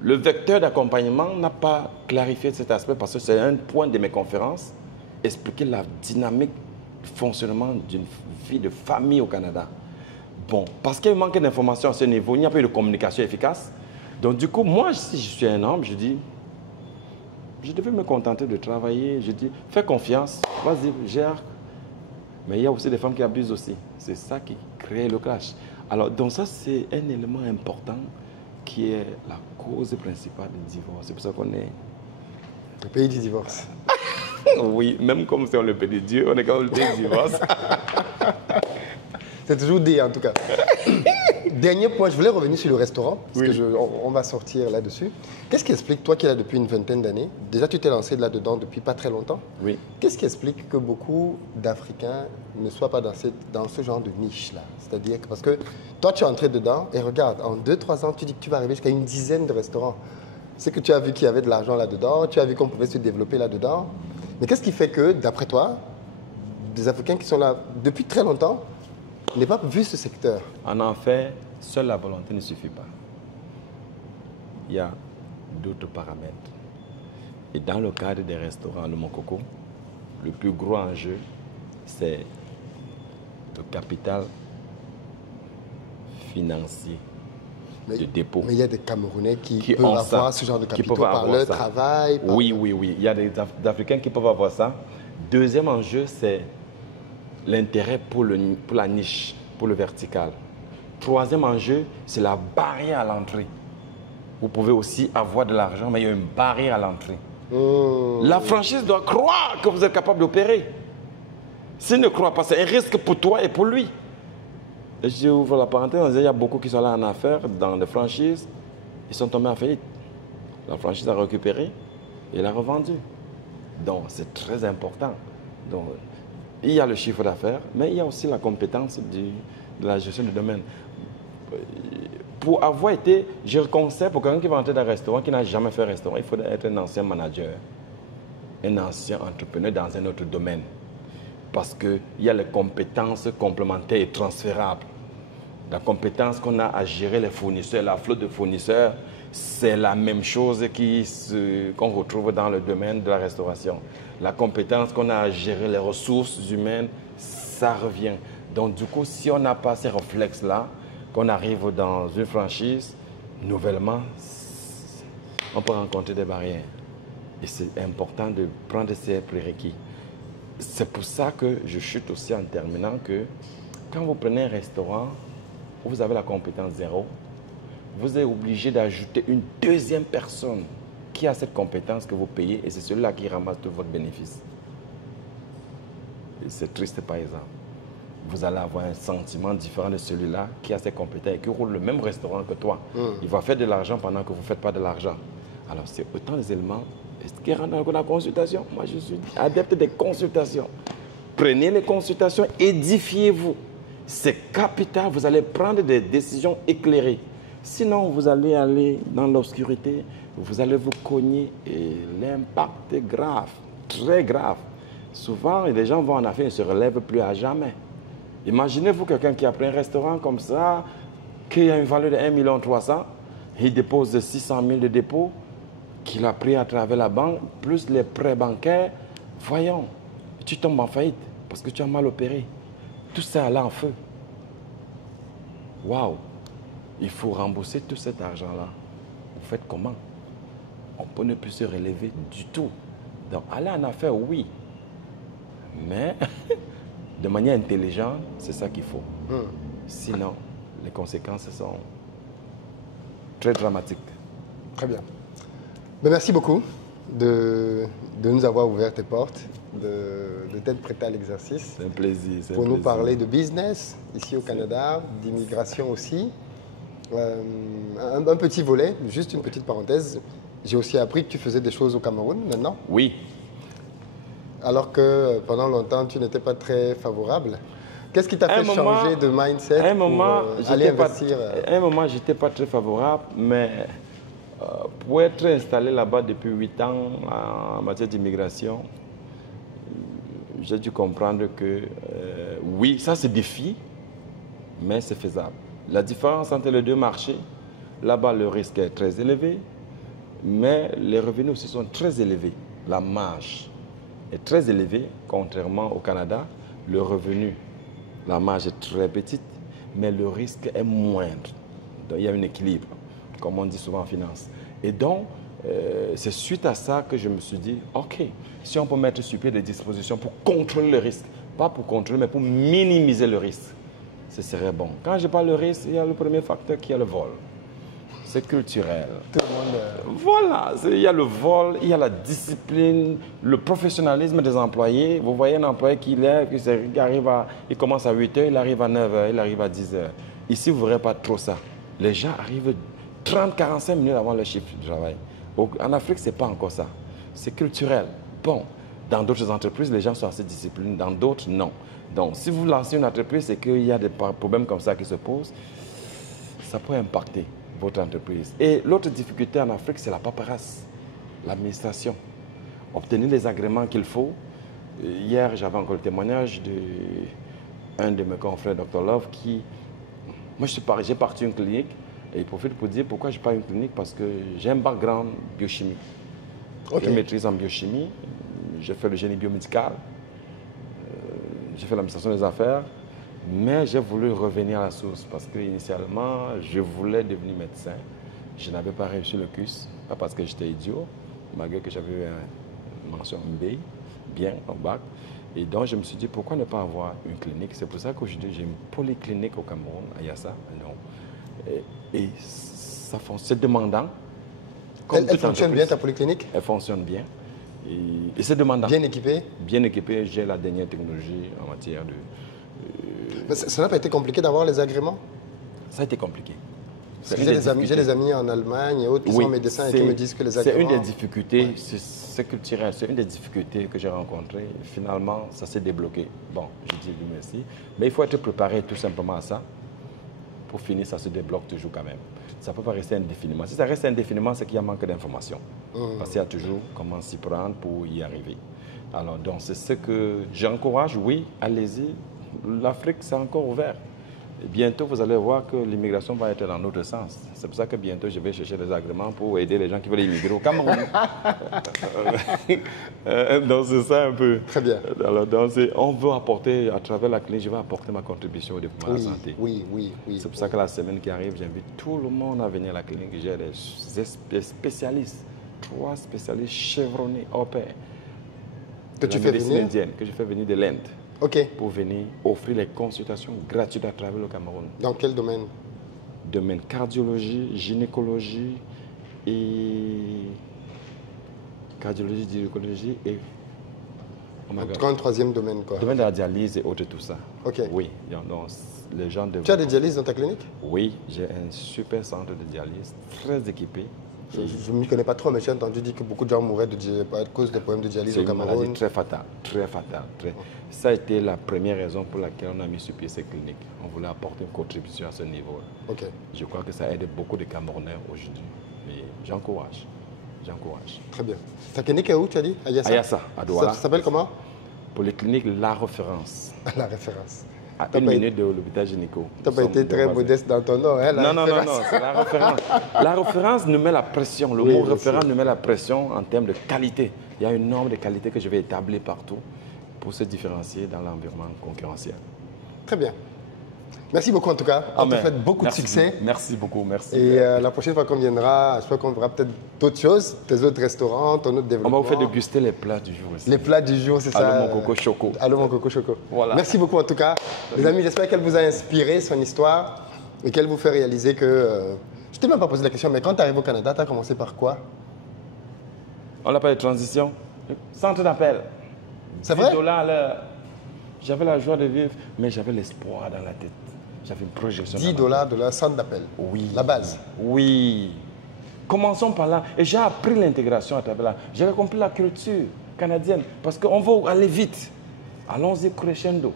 le vecteur d'accompagnement n'a pas clarifié cet aspect parce que c'est un point de mes conférences, expliquer la dynamique du fonctionnement d'une vie de famille au Canada. Bon, parce qu'il manquait d'informations à ce niveau, il n'y a pas eu de communication efficace. Donc du coup, moi, si je suis un homme, je dis, je devais me contenter de travailler. Je dis, fais confiance, vas-y, gère. Mais il y a aussi des femmes qui abusent aussi. C'est ça qui crée le clash. Alors, donc ça, c'est un élément important qui est la cause principale du divorce. C'est pour ça qu'on est... Le pays du divorce. Oui, même comme si on le pays de Dieu, on est quand même le pays du divorce. C'est toujours dit, en tout cas. Dernier point, je voulais revenir sur le restaurant, parce que on va sortir là-dessus. Qu'est-ce qui explique, toi qui es là depuis une vingtaine d'années, déjà tu t'es lancé là-dedans depuis pas très longtemps. Oui. Qu'est-ce qui explique que beaucoup d'Africains ne soient pas dans ce genre de niche-là? C'est-à-dire que, parce que toi tu es entré dedans, et regarde, en 2-3 ans, tu dis que tu vas arriver jusqu'à une dizaine de restaurants. C'est que tu as vu qu'il y avait de l'argent là-dedans, tu as vu qu'on pouvait se développer là-dedans. Mais qu'est-ce qui fait que, d'après toi, des Africains qui sont là depuis très longtemps, n'aient pas vu ce secteur? En fait, seule la volonté ne suffit pas. Il y a d'autres paramètres. Et dans le cadre des restaurants Le Mokoko, le plus gros enjeu, c'est le capital financier de dépôt. Mais il y a des Camerounais qui peuvent ont avoir ça, ce genre de qui capitaux peuvent par avoir leur ça. travail. Par... Oui. Il y a des Africains qui peuvent avoir ça. Deuxième enjeu, c'est l'intérêt pour la niche, pour le vertical. Troisième enjeu, c'est la barrière à l'entrée. Vous pouvez aussi avoir de l'argent, mais il y a une barrière à l'entrée. La franchise doit croire que vous êtes capable d'opérer. S'il ne croit pas, c'est un risque pour toi et pour lui. Et je ouvre la parenthèse, il y a beaucoup qui sont là en affaires, dans les franchises, ils sont tombés en faillite. La franchise a récupéré et l'a revendu. Donc, c'est très important. Donc, il y a le chiffre d'affaires, mais il y a aussi la compétence de la gestion du domaine. Pour avoir été, je conseille pour quelqu'un qui va entrer dans un restaurant, qui n'a jamais fait un restaurant, il faudrait être un ancien manager, un ancien entrepreneur dans un autre domaine. Parce qu'il y a les compétences complémentaires et transférables. La compétence qu'on a à gérer les fournisseurs, la flotte de fournisseurs, c'est la même chose qu'on retrouve dans le domaine de la restauration. La compétence qu'on a à gérer les ressources humaines, ça revient. Donc du coup, si on n'a pas ces réflexes-là, qu'on arrive dans une franchise, nouvellement, on peut rencontrer des barrières. Et c'est important de prendre ces prérequis. C'est pour ça que je chute aussi en terminant que quand vous prenez un restaurant, vous avez la compétence zéro, vous êtes obligé d'ajouter une deuxième personne qui a cette compétence que vous payez et c'est celui-là qui ramasse tout votre bénéfice. C'est triste par exemple. Vous allez avoir un sentiment différent de celui-là qui a ses compétences et qui roule le même restaurant que toi. Il va faire de l'argent pendant que vous ne faites pas de l'argent. Alors c'est autant des éléments. Est-ce qu'il rentre dans la consultation? Moi je suis adepte des consultations. Prenez les consultations, édifiez-vous. C'est capital, vous allez prendre des décisions éclairées. Sinon, vous allez aller dans l'obscurité, vous allez vous cogner et l'impact est grave, très grave. Souvent, les gens vont en affaires et ne se relèvent plus à jamais. Imaginez-vous quelqu'un qui a pris un restaurant comme ça, qui a une valeur de 1,3 million, il dépose 600 000 de dépôt, qu'il a pris à travers la banque, plus les prêts bancaires. Voyons, tu tombes en faillite parce que tu as mal opéré. Tout ça là en feu. Waouh! Il faut rembourser tout cet argent-là. Vous faites comment? On peut ne plus se relever du tout. Donc, aller en affaires, oui. Mais de manière intelligente, c'est ça qu'il faut. Sinon, les conséquences sont très dramatiques. Très bien. Ben, merci beaucoup de nous avoir ouvert tes portes, de t'être prêté à l'exercice. C'est un plaisir. Pour nous parler de business ici au Canada, d'immigration aussi. Un petit volet, juste une petite parenthèse. J'ai aussi appris que tu faisais des choses au Cameroun maintenant. Oui. Alors que pendant longtemps, tu n'étais pas très favorable. Qu'est-ce qui t'a fait changer de mindset pour aller investir? À un moment, je n'étais pas très favorable, mais pour être installé là-bas depuis 8 ans en matière d'immigration, j'ai dû comprendre que oui, ça c'est défi, mais c'est faisable. La différence entre les deux marchés, là-bas le risque est très élevé, mais les revenus aussi sont très élevés. La marge est très élevée, contrairement au Canada. Le revenu, la marge est très petite, mais le risque est moindre. Donc, il y a un équilibre, comme on dit souvent en finance. Et donc, c'est suite à ça que je me suis dit, OK, si on peut mettre sur pied des dispositions pour contrôler le risque, pas pour contrôler, mais pour minimiser le risque, ce serait bon. Quand je parle de risque, il y a le premier facteur qui est le vol. C'est culturel. Tout le monde... Voilà, il y a le vol, il y a la discipline, le professionnalisme des employés. Vous voyez un employé il commence à 8 h, il arrive à 9 h, il arrive à 10 h. Ici, vous ne verrez pas trop ça. Les gens arrivent 30-45 minutes avant leur chiffre de travail. En Afrique, ce n'est pas encore ça. C'est culturel. Bon, dans d'autres entreprises, les gens sont assez disciplinés. Dans d'autres, non. Donc, si vous lancez une entreprise, c'est qu'il y a des problèmes comme ça qui se posent. Ça peut impacter votre entreprise. Et l'autre difficulté en Afrique, c'est la paperasse, l'administration. Obtenir les agréments qu'il faut. Hier, j'avais encore le témoignage d'un de mes confrères, Dr Love, qui... Moi, j'ai parti une clinique et il profite pour dire pourquoi je pars une clinique, parce que j'ai un background biochimie. Okay. Je maîtrise en biochimie, j'ai fait le génie biomédical, j'ai fait l'administration des affaires, mais j'ai voulu revenir à la source parce qu'initialement, je voulais devenir médecin. Je n'avais pas réussi le CUS, pas parce que j'étais idiot, malgré que j'avais une mention MBA, bien en bac. Et donc, je me suis dit, pourquoi ne pas avoir une clinique? C'est pour ça qu'aujourd'hui, j'ai une polyclinique au Cameroun, à Yassa. Et ça c'est demandant, Comme Elle toute fonctionne bien, entreprise, ta polyclinique? elle fonctionne bien. Et c'est demandant. Bien équipée? Bien équipée, j'ai la dernière technologie en matière de... Mais ça n'a pas été compliqué d'avoir les agréments? Ça a été compliqué. Parce que j'ai des amis en Allemagne et autres qui sont médecins et qui me disent que les agréments... C'est une des difficultés, c'est culturel, c'est une des difficultés que j'ai rencontrées. Finalement, ça s'est débloqué. Bon, je dis Dieu merci. Mais il faut être préparé tout simplement à ça. Pour finir, ça se débloque toujours quand même. Ça ne peut pas rester indéfiniment. Si ça reste indéfiniment, c'est qu'il y a manque d'informations. Parce qu'il y a toujours comment s'y prendre pour y arriver. Alors, donc, c'est ce que j'encourage. Oui, allez-y. L'Afrique, c'est encore ouvert. Et bientôt, vous allez voir que l'immigration va être dans l'autre sens. C'est pour ça que bientôt, je vais chercher des agréments pour aider les gens qui veulent immigrer au Cameroun. Donc, c'est ça un peu. Très bien. Alors, donc, on veut apporter, à travers la clinique, je vais apporter ma contribution au développement de la santé. Oui. C'est pour ça que la semaine qui arrive, j'invite tout le monde à venir à la clinique. J'ai des spécialistes, 3 spécialistes chevronnés au pair. Que tu fais venir? Indienne, que je fais venir de l'Inde. OK. Pour venir offrir les consultations gratuites à travers le Cameroun. Dans quel domaine? Domaine cardiologie, gynécologie et... Cardiologie, gynécologie et... Oh En tout cas, un troisième domaine, quoi. Domaine de la dialyse et autres, tout ça. OK. Oui. Donc, les gens Tu as des dialyses dans ta clinique? Oui, j'ai un super centre de dialyse, très équipé. Je ne m'y connais pas trop, mais j'ai entendu dire que beaucoup de gens mouraient à cause des problèmes de dialyse au Cameroun. C'est une maladie très fatale, très fatale. Ça a été la première raison pour laquelle on a mis sur pied cette clinique. On voulait apporter une contribution à ce niveau. OK. Je crois que ça aide beaucoup de Camerounais aujourd'hui. Et j'encourage. Très bien. Ta clinique est où, tu as dit? À Yassa? À Yassa, à Douala. Ça s'appelle comment? Polyclinique La Référence. La Référence. À 1 minute de l'hôpital gynéco. Tu n'as pas été très modeste dans ton nom, hein? Non, c'est la référence. La référence nous met la pression. Le mot référence nous met la pression en termes de qualité. Il y a une norme de qualité que je vais établir partout pour se différencier dans l'environnement concurrentiel. Très bien. Merci beaucoup en tout cas. On te souhaite beaucoup de succès. Merci beaucoup, merci. Et la prochaine fois qu'on viendra, j'espère qu'on verra peut-être d'autres choses, tes autres restaurants, ton autre développement. On va vous faire déguster les plats du jour aussi. Les plats du jour, c'est ça. Allô mon coco choco. Allô mon coco choco. Voilà. Merci beaucoup en tout cas. Les amis, j'espère qu'elle vous a inspiré, son histoire, et qu'elle vous fait réaliser que... je ne t'ai même pas posé la question, mais quand tu arrives au Canada, tu as commencé par quoi? On l'appelle transition. Centre d'appel. C'est vrai? $10 à l'heure. J'avais la joie de vivre, mais j'avais l'espoir dans la tête. J'avais une projection. $10 de leur centre d'appel. Oui. La base. Oui. Commençons par là. Et j'ai appris l'intégration à travers là. J'avais compris la culture canadienne. Parce qu'on veut aller vite. Allons-y crescendo.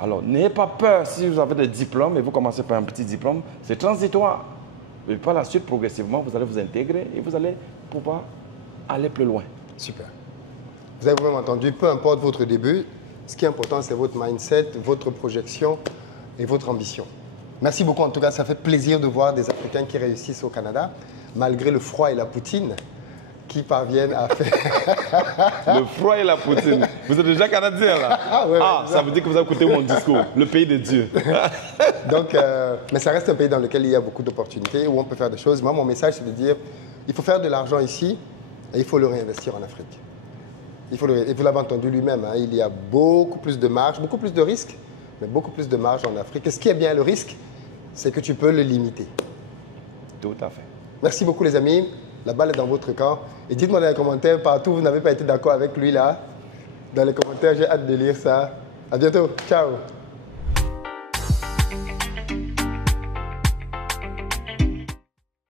Alors, n'ayez pas peur si vous avez des diplômes et vous commencez par un petit diplôme. C'est transitoire. Et par la suite, progressivement, vous allez vous intégrer et vous allez pouvoir aller plus loin. Super. Vous avez vraiment entendu, peu importe votre début, ce qui est important, c'est votre mindset, votre projection et votre ambition. Merci beaucoup. En tout cas, ça fait plaisir de voir des Africains qui réussissent au Canada, malgré le froid et la poutine, qui parviennent à faire... Le froid et la poutine. Vous êtes déjà Canadien, là? Ouais, ça veut dire que vous avez écouté mon discours. Le pays de Dieu. Donc, mais ça reste un pays dans lequel il y a beaucoup d'opportunités, où on peut faire des choses. Moi, mon message, c'est de dire, il faut faire de l'argent ici et il faut le réinvestir en Afrique. Et vous l'avez entendu lui-même, hein, il y a beaucoup plus de marge, beaucoup plus de risques, mais beaucoup plus de marge en Afrique. Et ce qui est bien le risque, c'est que tu peux le limiter. Tout à fait. Merci beaucoup les amis. La balle est dans votre camp. Et dites-moi dans les commentaires, partout où vous n'avez pas été d'accord avec lui là. Dans les commentaires, j'ai hâte de lire ça. À bientôt. Ciao.